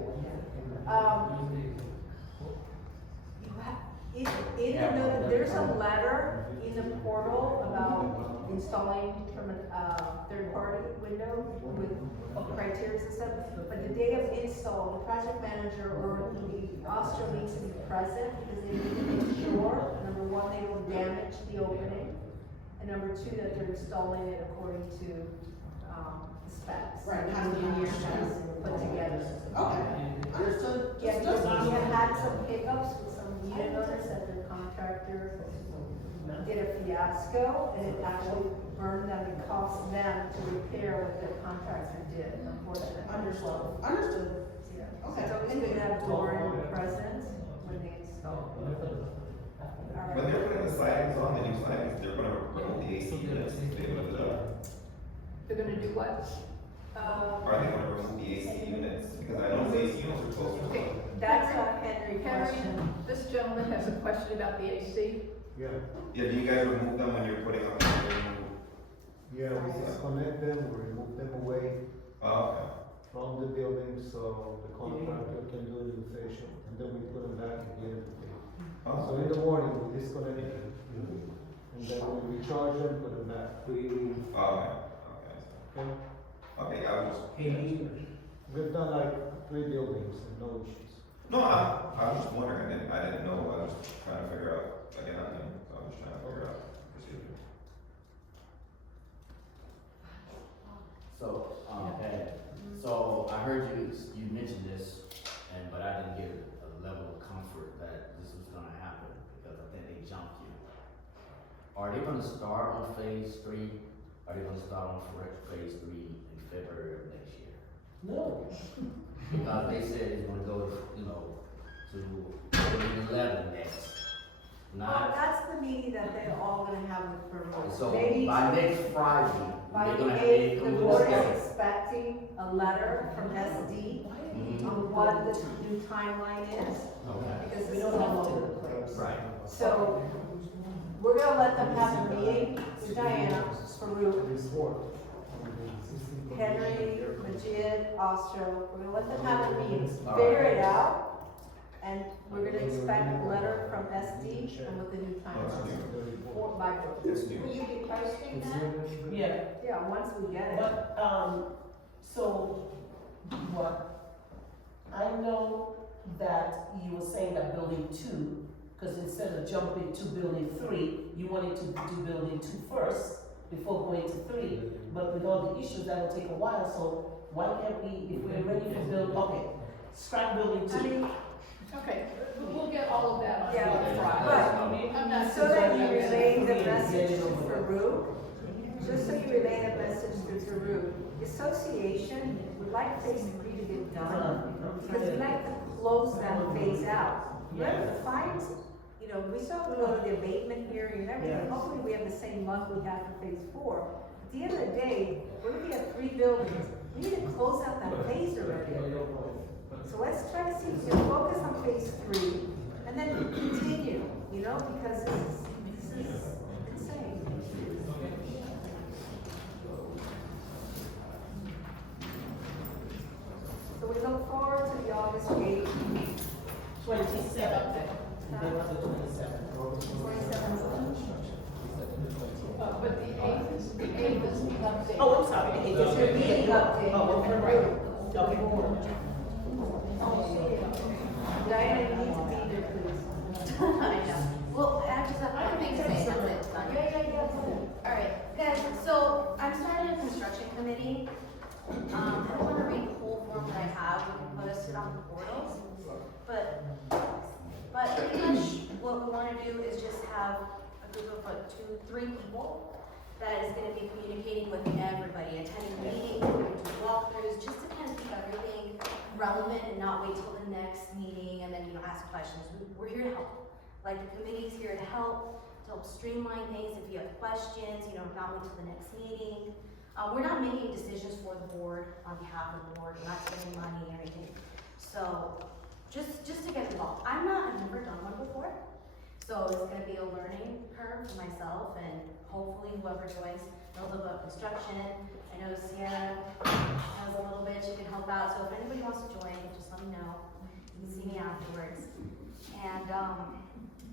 There's a letter in the portal about installing from a third-party window with criteria and stuff. But the day of install, the project manager or the officer needs to be present because they need to make sure, number one, they don't damage the opening. And number two, that they're installing it according to, the specs. Right, The has to be engineer has put together. Okay, understood. Yeah, Just- because we have had some hiccups with some unit owners that their contractor did a fiasco, and it actually burned them, it cost them to repair what their contractor did, unfortunately. Understood. Yeah. Okay. So it's always good to have Doran present when they install. All right. When they're putting the sidings on, the new sidings, they're gonna remove the AC units, they lift it up. They're gonna do what? Are they gonna remove the AC units? Because I know the AC units are closer to Okay, That's a Henry Henry, question. this gentleman has a question about the AC. Yeah, Yeah, do you guys remove them when you're putting up the new? yeah, we disconnect them, we remove them away Oh, okay. from the building, so the contractor can do the inflation, and then we put them back again. So Oh, in the morning, we disconnect them, and then we recharge them, put them back. okay, Okay? okay, I was just. We've done like 3 buildings and no issues. No, I was just wondering, I didn't know, I was trying to figure out, again, I didn't, so I was trying to figure out the procedure. So, Ed, so I heard you mentioned this, but I didn't get a level of comfort that this was gonna happen, because I think they jumped you. Are they gonna start on phase 3? Are they gonna start on phase 3 in February of next year? no. Because they said it's gonna go, to 11 next. Well, Not, that's the meeting that they're all gonna have with Vermont. so Maybe by next Friday, by they're the gonna have 8th, the to board discuss. is expecting a letter from SD on what the new timeline is, Okay, because we don't know all over the place. right. So, we're gonna let them have a meeting with Diana, Farouk, Henry, Majid, Ostro, we're gonna let them have a meeting, figure it out, and we're gonna expect a letter from SD and with the new timeline. Or by book. It's new. Will you be posting that? Yeah, Yeah, once we get it. but, so, what, I know that you were saying that building 2, because instead of jumping to building 3, you wanted to do building 2 first, before going to 3, but with all the issues, that'll take a while, so why can't we, if we're ready for okay, scrap building 2. I mean, Okay, we'll get all of that on Yeah, Friday. I'm not so that you concerned about relay the that. message to Farouk, just so you relay the message to Farouk, the association would like phase 3 to get done, because we'd like to close that phase out. We have to find, we still have to go to the abatement hearing and everything, Yes. hopefully we have the same month we had for phase 4. At the end of the day, we're looking at 3 buildings, we need to close out that phase already. So let's try to see if we can focus on phase 3 and then continue, because this is insane. So we look forward to the August 8th, 27th, they want the 27th. 27th. But the eighth is the update. Oh, I'm sorry, the 8th. It's your meeting update. Oh, with okay. Farouk, the board. Diana, you need to be there, please. I know. Well, I just have one thing to say, that's it. Done. Yeah. Alright, guys, so I'm starting a construction committee. I don't wanna read the whole form that I have, we can post it on the portals. But pretty much what we wanna do is just have a group of 3 people that is gonna be communicating with everybody, attending meetings, going to walkthroughs, just to kind of keep everything relevant and not wait till the next meeting and then, ask questions. We're here to help. Like, the committee's here to help streamline things. If you have questions, not wait till the next meeting. We're not making decisions for the board, on behalf of the board. We're not spending money or anything. So, just to get involved. I've never done one before. So it's gonna be a learning curve for myself, and hopefully whoever joins knows about construction. I know Sierra knows a little bit, she can help out, so if anybody wants to join, just let me know. You can see me afterwards. And,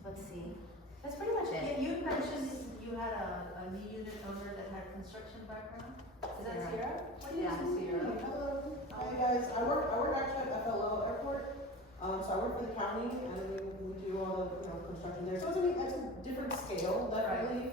let's see, that's pretty much it. You mentioned you had a new unit owner that had a construction background. Is that Sierra? What do you Yeah. do, Sierra? Hello, hi guys, I work actually at FLO Airport, so I work for the county, and we do all the, construction there, so it's a different scale, definitely.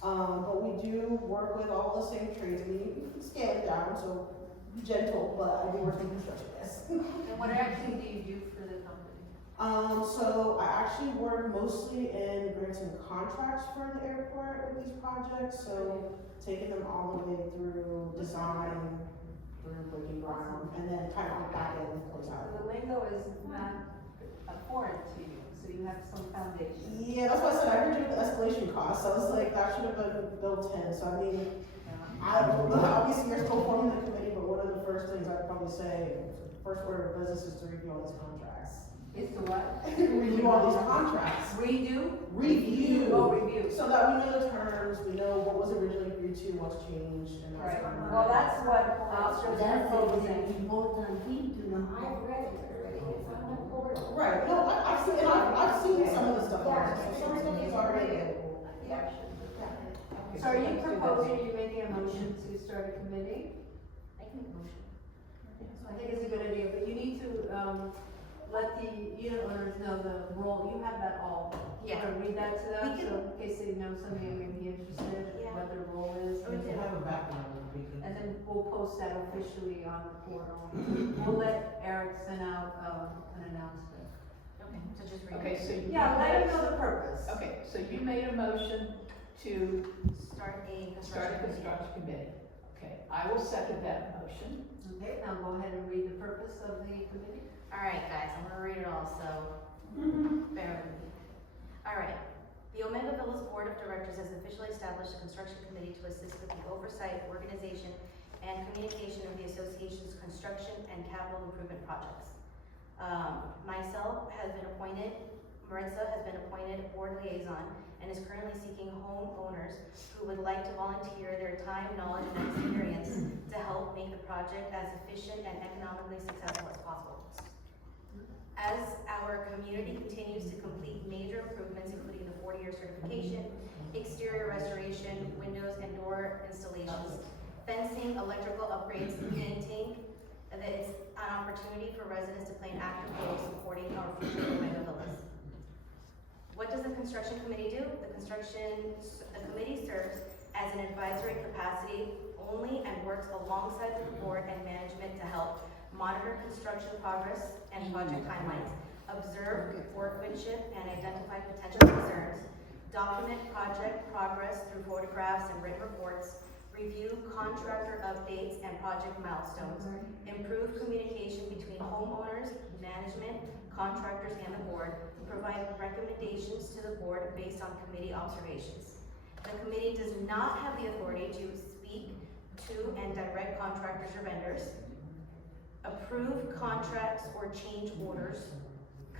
But we do work with all the same trades, you can scale it down, so be gentle, but I do work in construction, yes. And what actually do you do for the company? So I actually work mostly in grants and contracts for the airport with these projects, so taking them all the way through design, through breaking ground, and then kind of on the back end close out. The lingo is not foreign to you, so you have some foundation. Yeah, that's why I said I heard you with the escalation costs, so I was like, that should have been built in, so I mean, I don't know, obviously you're still forming the committee, but one of the first things I'd probably say, first order of business is to review all these contracts. Is to what? Review all these contracts. Redo? Review. Oh, review. So that we know the terms, we know what was originally agreed to, what's changed, and that's. Right, well, that's what officers are proposing. important thing to know. I've read it already, it's on the board. Right, no, I've seen some of the stuff. Yeah, Some stuff is already available. Yeah. So are you proposing, are you making a motion to start a committee? I can motion. I think it's a good idea, but you need to, let the unit owners know the role, you have that all. You Yeah. wanna read that to them, We can- so in case they know somebody who may be interested, Yeah. what their role is. Oh, we can. have a background, we can. And then we'll post that officially on the portal. We'll let Eric send out, an announcement. Okay, so just read Okay, it. so you. Yeah, let him know the purpose. Okay, so you made a motion to Start a start a construction committee. construction committee. Okay, I will second that motion. Okay, now go ahead and read the purpose of the committee. Alright guys, I'm gonna read it all, so bear with me. Alright, the Omega Villas Board of Directors has officially established a construction committee to assist with the oversight, organization, and communication of the association's construction and capital improvement projects. Myself has been appointed, Marissa has been appointed board liaison, and is currently seeking homeowners who would like to volunteer their time, knowledge, and experience to help make the project as efficient and economically successful as possible. As our community continues to complete major improvements, including the 40-year certification, exterior restoration, windows and door installations, fencing, electrical upgrades, painting, that it's an opportunity for residents to play an active role supporting our future Omega Villas. What does the construction committee do? The committee serves as an advisory capacity only and works alongside the board and management to help monitor construction progress and project timelines, observe workmanship and identify potential concerns, document project progress through photographs and written reports, review contractor updates and project milestones, improve communication between homeowners, management, contractors, and the board, provide recommendations to the board based on committee observations. The committee does not have the authority to speak to and direct contractors or vendors, approve contracts or change orders,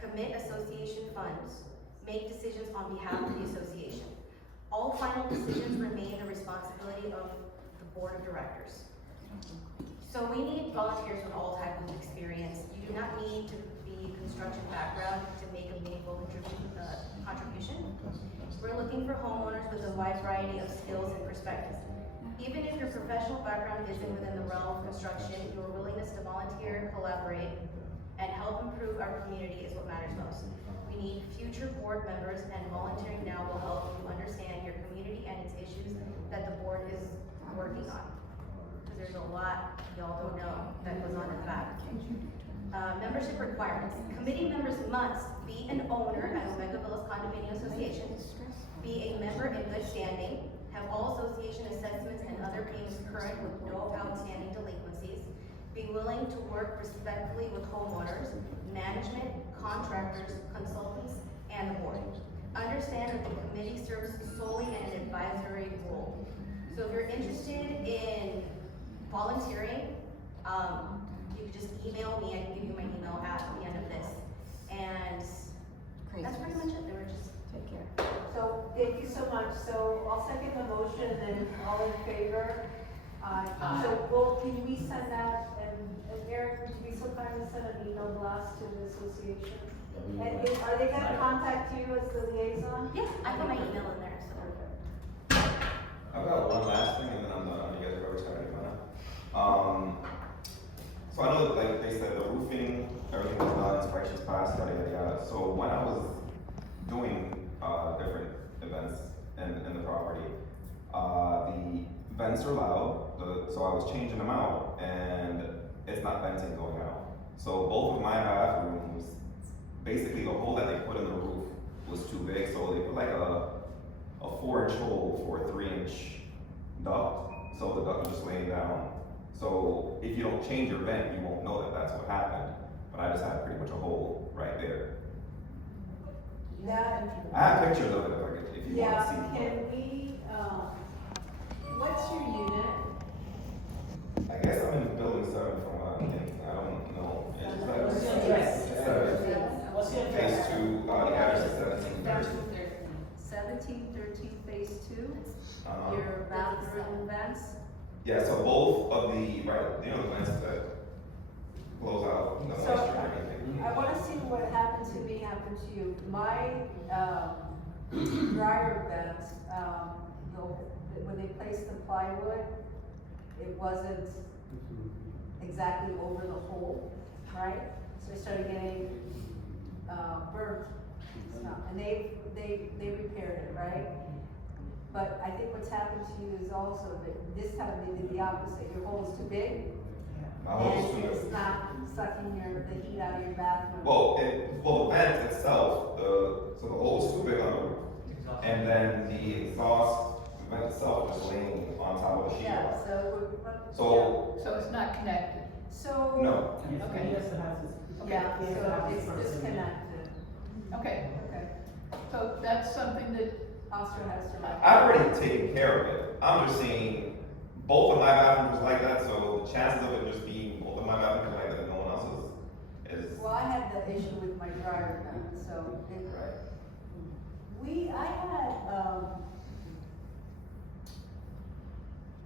commit association funds, make decisions on behalf of the association. All final decisions remain the responsibility of the board of directors. So we need volunteers with all types of experience. You do not need to be construction background to make a meaningful contribution. We're looking for homeowners with a wide variety of skills and perspectives. Even if your professional background isn't within the realm of construction, your willingness to volunteer, collaborate, and help improve our community is what matters most. We need future board members, and volunteering now will help you understand your community and its issues that the board is working on. Because there's a lot y'all don't know that goes on in the back. Membership requirements. Committee members must be an owner at Omega Villas Condominium Association, be a member in good standing, have all association assessments and other payments current with no outstanding delinquencies, be willing to work respectfully with homeowners, management, contractors, consultants, and the board. Understand that the committee serves solely in an advisory role. So if you're interested in volunteering, you can just email me. I can give you my email at the end of this. And that's pretty much it. They were just Take care. So, thank you so much. So, I'll second the motion, and all in favor? So, well, can we send that, and Eric, would you be so kind to send an email blast to the association? And are they gonna contact you as the liaison? yeah, I put my email in there, so. I've got one last thing and then I'm done. You guys are already starting to so I know that, like they said, the roofing, everything was done, inspections passed, yada yada yada. So when I was doing different events in the property, the vents are loud, so I was changing them out and it's not venting going out. So both of my bathrooms, basically the hole that they put in the roof was too big, so they put like a 4-inch hole for a 3-inch duct, so the duct was just laying down. So if you don't change your vent, you won't know that that's what happened. But I just had pretty much a hole right there. That, I have pictures of it if you want to see. yeah, can we, what's your unit? I guess I'm in building 7 from what I'm thinking. I don't know. It's just like, What's your address? What's your phase address? 2, the address is 1730. 1713 phase 2, Uh-huh. your bathroom vents? Yeah, so both of the, right, you know, the vents that close out the So, moisture and everything. I wanna see what happened to me happened to you. My, dryer vents, when they placed the plywood, it wasn't exactly over the hole, right? So I started getting, burnt stuff, and they repaired it, right? But I think what's happened to you is also that this time they did the opposite. Your hole is too big, My hole is too and big. it's not sucking the heat out of your bathroom. Well, the vent itself, so the hole is too big on the roof. And then the exhaust vent itself is laying on top of the sheet. Yeah, So, So it's not connected. So. no. Okay. Yes, it has its. Yeah, Yes, it so has its it's person. disconnected. Okay, Okay. so that's something that, Oscar has to. I've already taken care of it. I'm just saying, both of my bathrooms was like that, so the chances of it just being both of my bathrooms like that and no one else's is. Well, I had the issue with my dryer vent, so it, I had,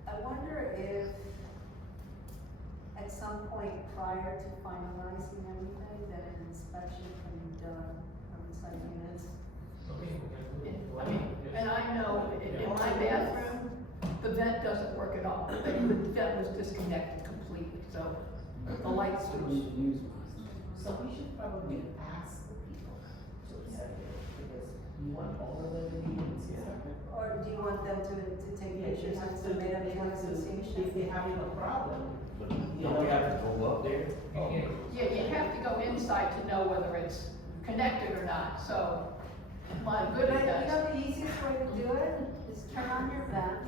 I wonder if at some point prior to finalizing everything, that an inspection can be done of inside units. I mean, and I know in my bathroom, the vent doesn't work at all. The vent was disconnected completely, so the light switch. So we should probably ask the people to accept it, because you want all of them to be in here. Or do you want them to take pictures and submit them to an association? If they're having a problem, But don't we have to go up there? Yeah, you have to go inside to know whether it's connected or not, so my good But it you does. know, the easiest way to do it is turn on your vent,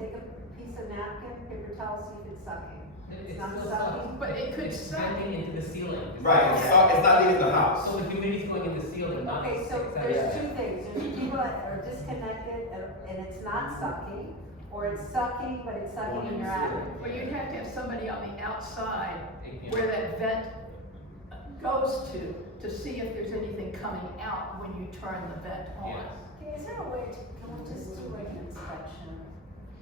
take a piece of napkin, paper towel, see if it's sucking. It's not sucking. But it could suck. Bending into the ceiling. Right, it's not leaving the house. So the humidity's going in the ceiling, not. Okay, so there's two things, there's people that are disconnected and it's not sucking, or it's sucking, but it's sucking in your attic. Well, you'd have to have somebody on the outside where that vent goes to see if there's anything coming out when you turn the vent on. Yes. Okay, is there a way to, can we just do like an inspection?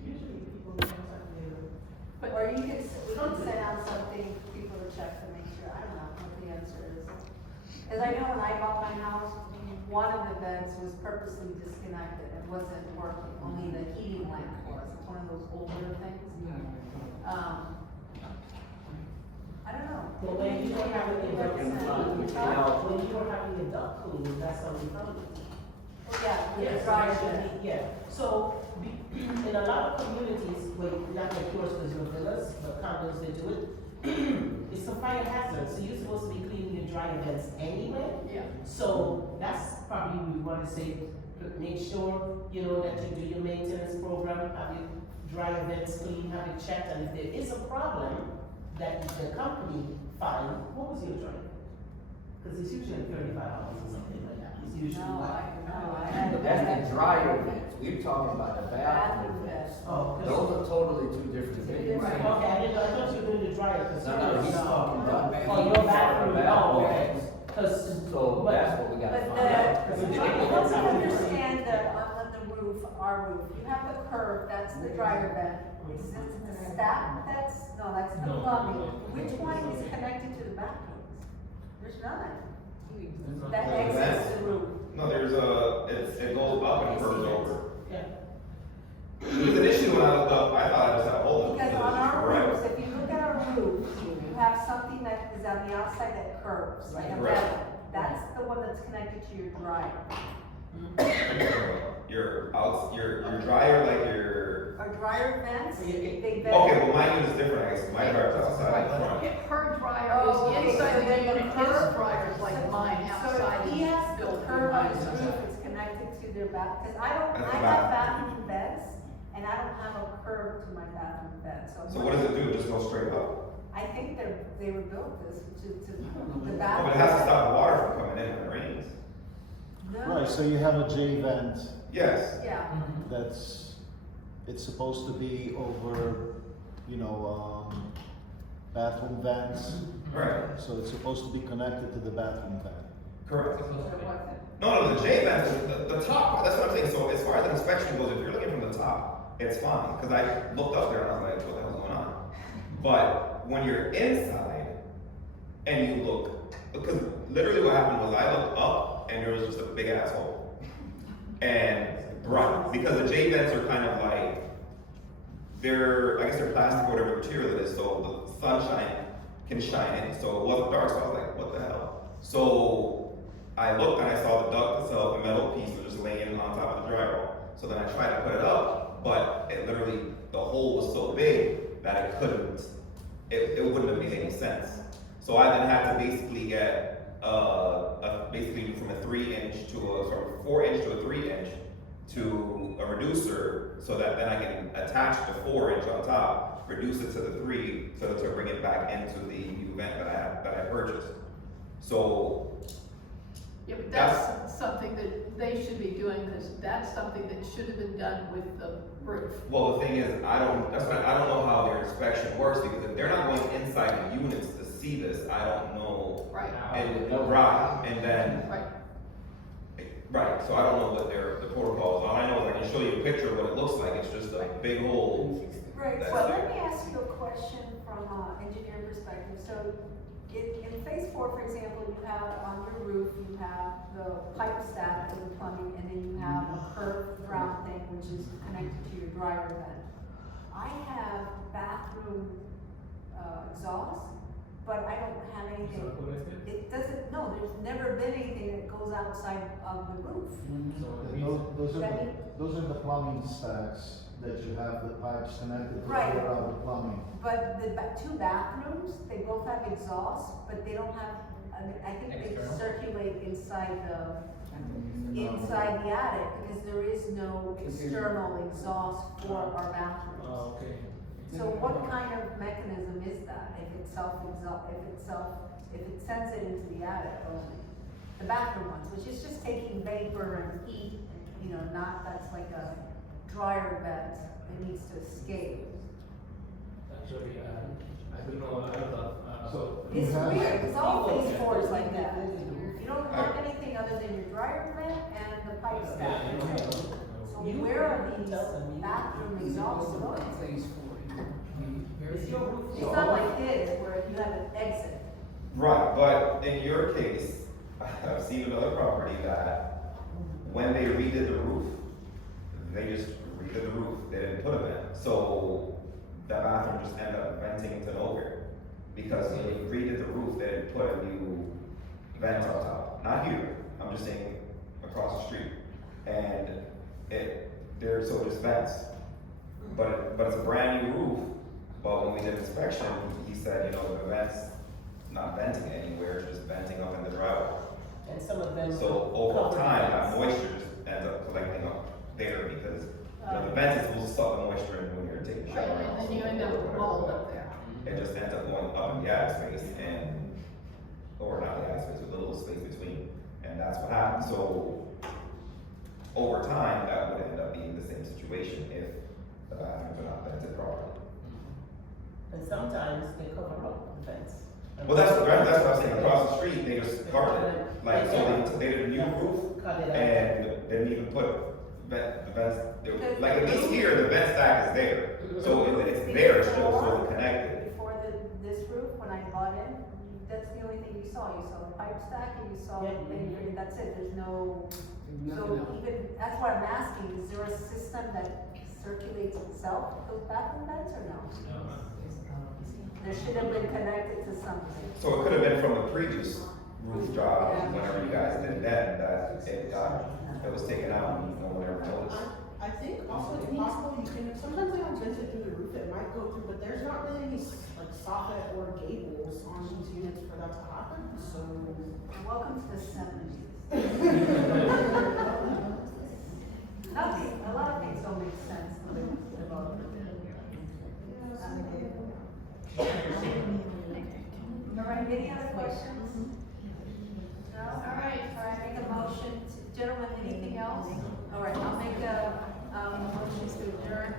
usually people know something. But, or you could, we can send out something for people to check to make sure, I don't know what the answer is. Cause I know when I bought my house, one of the vents was purposely disconnected, it wasn't working, only the heating lamp was, it's one of those older things. I don't know. But when you were having a duct cleaning, Huh? when you were having a duct cleaning, that's how we found it. Yeah, with Yes, the dryer that's what vent. we- yeah, so, in a lot of communities, well, not like yours, because you're villas, but condos, they do it. it's a fire hazard, so you're supposed to be cleaning your dry events anyway. Yeah. So that's probably we want to say, make sure, you know, that you do your maintenance program, have your dry events clean, have it checked, and if there is a problem that the company find, what was your dry? Because it's usually $35 or something like that, it's usually No, like. But that's the dryer events, we're talking about the bathroom events. Oh, 'cause- Those are totally two different things. Okay, I didn't know, I thought you were doing the dryer, cause. No, he's talking about. Oh, your bathroom, oh, okay, events. 'cause. So that's what we gotta But find out. once you understand on the roof, our roof, you have the curb, that's the dryer vent. Is it that, that's the No. plumbing. Which one is connected to the bathrooms? There's none. It's not That like- exits the roof. No, there's it goes up and curves over. Yeah. It was an issue when I looked up, I thought I just had a hole in it. Because on our Right. roofs, if you look at our roof, you have something that is on the outside that curves, like a Right. bevel. That's the one that's connected to your dryer. Your dryer, like your, Our dryer vents, they vent. okay, well, my unit's different, I guess, my dryer's outside. Right, the front. her dryer Oh, is okay, inside so the then unit, the his curb- dryer is like mine outside. So if he has the building, curb on mine's his roof, outside. it's connected to their bath, because I That's the have bathroom vents, and I don't have a curb to my bathroom vent, so. So what does it do, just go straight up? I think they were built this to the Oh, bathroom. but it has to stop the water from coming in when it rains. No. Right, so you have a J vent Yes, Yeah, that's, it's supposed to be over, you know, bathroom vents. right, So it's supposed to be connected to the bathroom vent. correct. so it wasn't. No, the J vent, the top, that's what I'm saying, so as far as the inspection goes, if you're looking from the top, it's fine, because I looked up there and I was like, what the hell's going on? But when you're inside, and you look, because literally what happened was I looked up, and there was just a big asshole. And, right, because the J vents are kind of like, I guess they're plastic or whatever material it is, so the sunshine can shine in, so it wasn't dark, so I was like, what the hell? So I looked and I saw the duct itself, a metal piece was just laying on top of the drywall. So then I tried to put it up, but it literally, the hole was so big that it couldn't, it wouldn't have made any sense. So I then had to basically get, basically from a 3-inch to from a 4-inch to a 3-inch to a reducer, so that then I can attach the 4-inch on top, reduce it to the 3, so to bring it back into the new vent that I purchased. So Yeah, but that's something that they should be doing, because that's something that should have been done with the roof. well, the thing is, I don't know how their inspection works, because if they're not going inside the units to see this, I don't know. Right, And, right, and then, right. right, so I don't know what the protocol is. All I know is I can show you a picture of what it looks like, it's just a big hole. Right, That's so there. let me ask you a question from an engineer perspective. So in phase 4, for example, you have on your roof, you have the pipe stack for the plumbing, and then you have a curved round thing which is connected to your dryer vent. I have bathroom exhaust, but I don't have Is anything. that what I said? It doesn't, no, there's never been anything that goes outside of the roof. So it means- Those are the plumbing stacks that you have the pipes connected to Right. around the plumbing. But the two bathrooms, they both have exhaust, but they don't have, I think they External? circulate inside the attic, because there is no external exhaust for our bathrooms. Oh, okay. So what kind of mechanism is that, if it sends it into the attic only? The bathroom ones, which is just taking vapor and heat, and, that's like a dryer vent, it needs to escape. Actually, I don't know, I don't know. So It's you have- weird, because all phase 4 is like that. You don't have anything other than your dryer vent and the pipe stack. Yeah, you don't have- So where are these bathroom exhausts going? Is your roof? It's not like this, where you have an exit. Right, but in your case, I've seen another property that when they redid the roof, they just redid the roof, they didn't put a vent. So that bathroom just ended up venting into nowhere. Because when they redid the roof, they didn't put a new vent on top. Not here, I'm just saying across the street. And so there's vents. But it's a brand new roof. But when we did inspection, he said, the vents not venting anywhere, just venting up in the driveway. And some of them. So over cover time, vents. that moisture just ends up collecting up there because, you know, the vent is supposed to suck the moisture in when you're taking a Right, shower. and then you end up with mold up there. It just ends up going up in the attic space and, or not the attic space, but the little space between, and that's what happens. So, over time, that would end up being the same situation if the bathrooms are not vented properly. And sometimes they cover up the vents. Well, that's what I'm saying, across the street, they just covered it, like, so they did a new roof, Cut it out. and didn't even put the vents, like, at least here, the vent stack is there, so it's there, it's still sort of connected. Before this roof, when I bought in, that's the only thing you saw the pipe stack and you saw the thing, and that's it, there's no, so even, that's why I'm asking, is there a system that circulates itself, those bathroom vents, or no? There should have been connected to something. So it could have been from the previous roof job, whenever you guys did that, it was taken out and no one ever noticed. I think also it's possible you can, sometimes they don't vent it through the roof, it might go through, but there's not really any like soffit or gables on these units for that to happen, so. Welcome to the 70s. Nothing, a lot of things don't make sense. All right, any other questions? No, all right, make a motion, gentlemen, anything else? All right, I'll make a motion to adjourn